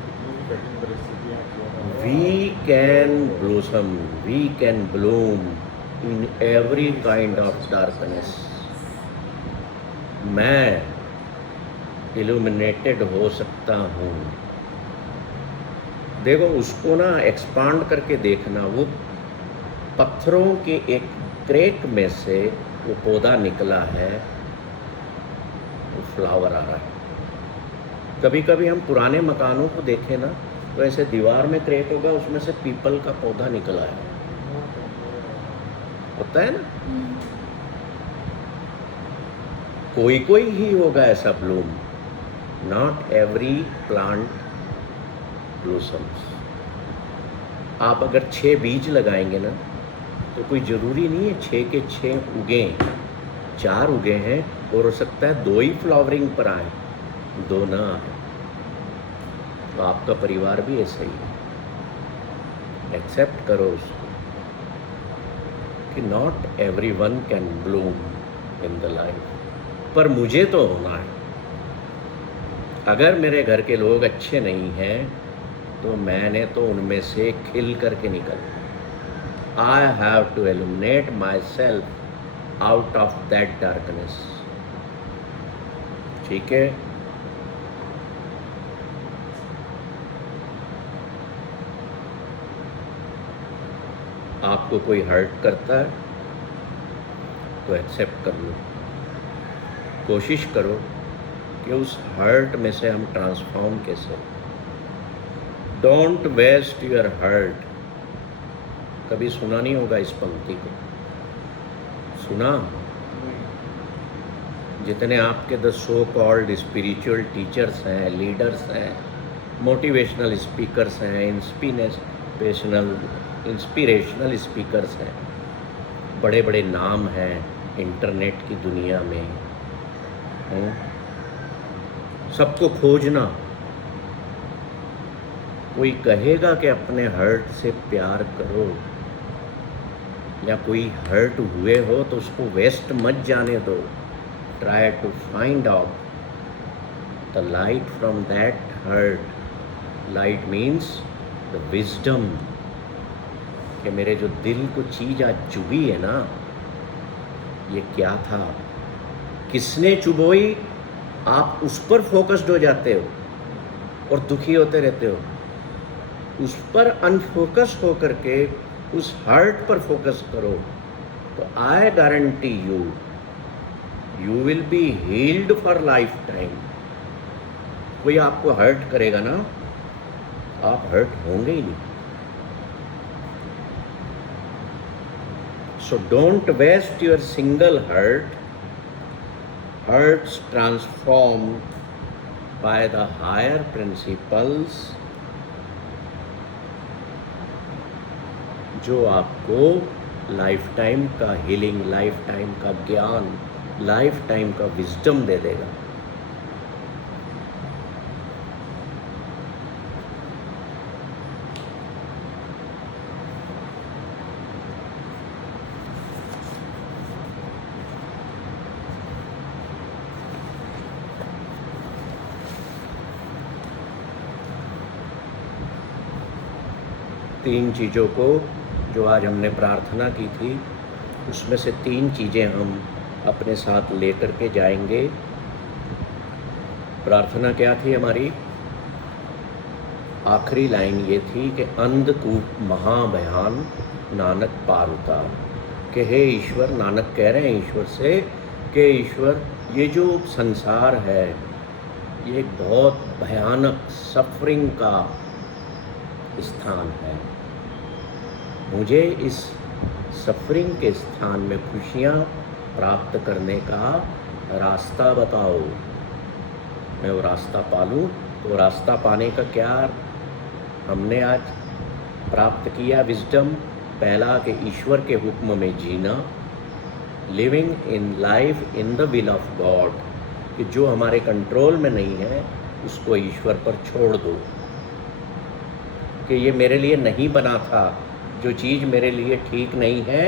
कितनी कठिन परिस्थितियाँ क्यों ना हो। we can blossom, we can bloom in every kind of darkness. मैं illuminated हो सकता हूँ। देखो उसको ना एक्सपांड करके देखना, वो पत्थरों के एक क्रैक में से वो पौधा निकला है, वो फ्लावर आ रहा है। कभी कभी हम पुराने मकानों को देखें ना तो ऐसे दीवार में क्रैक होगा, उसमें से पीपल का पौधा निकला है, होता है ना। कोई कोई ही होगा ऐसा ब्लूम, नॉट एवरी प्लांट ब्लूसम्स। आप अगर 6 बीज लगाएंगे ना तो कोई ज़रूरी नहीं है 6 के 6 उगें, 4 उगे हैं और हो सकता है 2 ही फ्लावरिंग पर आए, 2 ना आए। तो आपका परिवार भी ऐसा ही है। एक्सेप्ट करो उसको कि not everyone can Bloom in the life, पर मुझे तो होना है। अगर मेरे घर के लोग अच्छे नहीं हैं तो मैंने तो उनमें से खिल करके निकल। I have to illuminate myself out of that darkness. ठीक है, आपको कोई हर्ट करता है तो एक्सेप्ट कर लो, कोशिश करो कि उस हर्ट में से हम ट्रांसफॉर्म कैसे। Don't waste your hurt. कभी सुना नहीं होगा इस पंक्ति को, सुना? जितने आपके the so called spiritual teachers हैं, लीडर्स हैं, मोटिवेशनल स्पीकर्स हैं, इंस्पिरेशनल स्पीकर्स हैं, बड़े बड़े नाम हैं इंटरनेट की दुनिया में, सबको खोजना। कोई कहेगा कि अपने हर्ट से प्यार करो, या कोई हर्ट हुए हो तो उसको वेस्ट मत जाने दो। Try to find out the light from that hurt. Light means the wisdom, कि मेरे जो दिल को चीज़ आज चुभी है ना, ये क्या था, किसने चुभोई, आप उस पर फोकस्ड हो जाते हो और दुखी होते रहते हो। उस पर अनफोकस हो करके उस हर्ट पर फोकस करो तो I guarantee you will be healed for life time. कोई आपको हर्ट करेगा ना, आप हर्ट होंगे ही नहीं। So don't waste your single hurt. Hurts transformed by the higher principles, जो आपको लाइफ टाइम का हीलिंग, लाइफ टाइम का ज्ञान, लाइफ टाइम का विजडम दे देगा। तीन चीज़ों को जो आज हमने प्रार्थना की थी, उसमें से 3 चीज़ें हम अपने साथ लेकर के जाएंगे। प्रार्थना क्या थी हमारी? आखिरी लाइन ये थी कि अंधकूप महाभयान नानक पार उतार, कि हे ईश्वर, नानक कह रहे हैं ईश्वर से कि ईश्वर, ये जो संसार है ये एक बहुत भयानक सफरिंग का स्थान है। मुझे इस सफरिंग के स्थान में खुशियाँ प्राप्त करने का रास्ता बताओ। मैं वो रास्ता पालूँ। तो रास्ता पाने का क्या हमने आज प्राप्त किया? विजडम। पहला कि ईश्वर के हुक्म में जीना, living in life in the will of God, कि जो हमारे कंट्रोल में नहीं है उसको ईश्वर पर छोड़ दो। कि ये मेरे लिए नहीं बना था, जो चीज़ मेरे लिए ठीक नहीं है,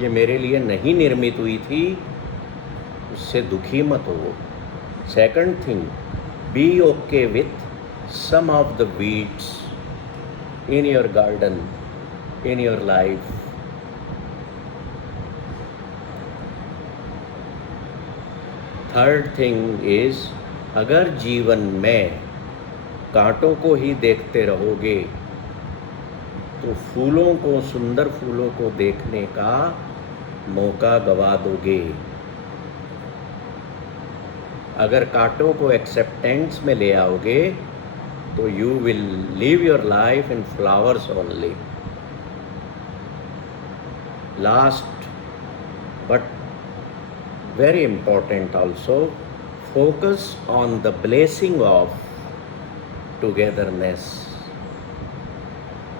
ये मेरे लिए नहीं निर्मित हुई थी, उससे दुखी मत हो। Second thing, be okay with some of the weeds in your garden, in your life. Third thing is, अगर जीवन में कांटों को ही देखते रहोगे तो फूलों को, सुंदर फूलों को देखने का मौका गवा दोगे। अगर कांटों को एक्सेप्टेंस में ले आओगे तो you will live your life in flowers only. Last but very important also, focus on the blessing of togetherness।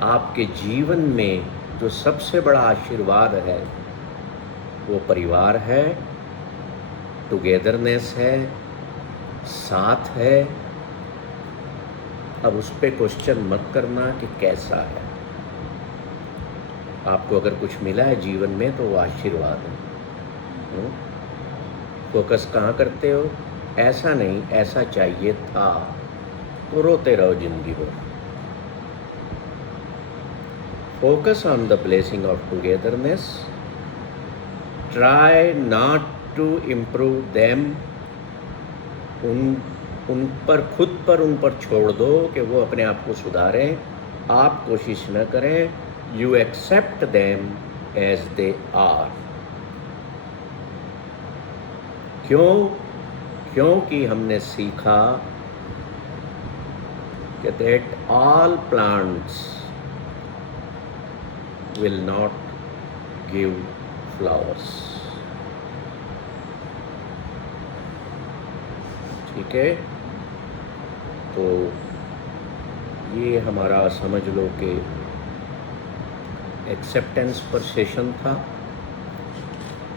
आपके जीवन में जो सबसे बड़ा आशीर्वाद है वो परिवार है, टुगेदरनेस है, साथ है। अब उस पर क्वेश्चन मत करना कि कैसा है। आपको अगर कुछ मिला है जीवन में तो वो आशीर्वाद है। फोकस कहाँ करते हो? ऐसा नहीं, ऐसा चाहिए था, तो रोते रहो जिंदगी भर। Focus on the blessing of togetherness. Try not to improve them. उन पर, खुद पर उन पर छोड़ दो कि वो अपने आप को सुधारें। आप कोशिश न करें। You accept them as they are. क्यों? क्योंकि हमने सीखा कि that all plants will not give flowers. ठीक है, तो ये हमारा समझ लो कि एक्सेप्टेंस पर सेशन था।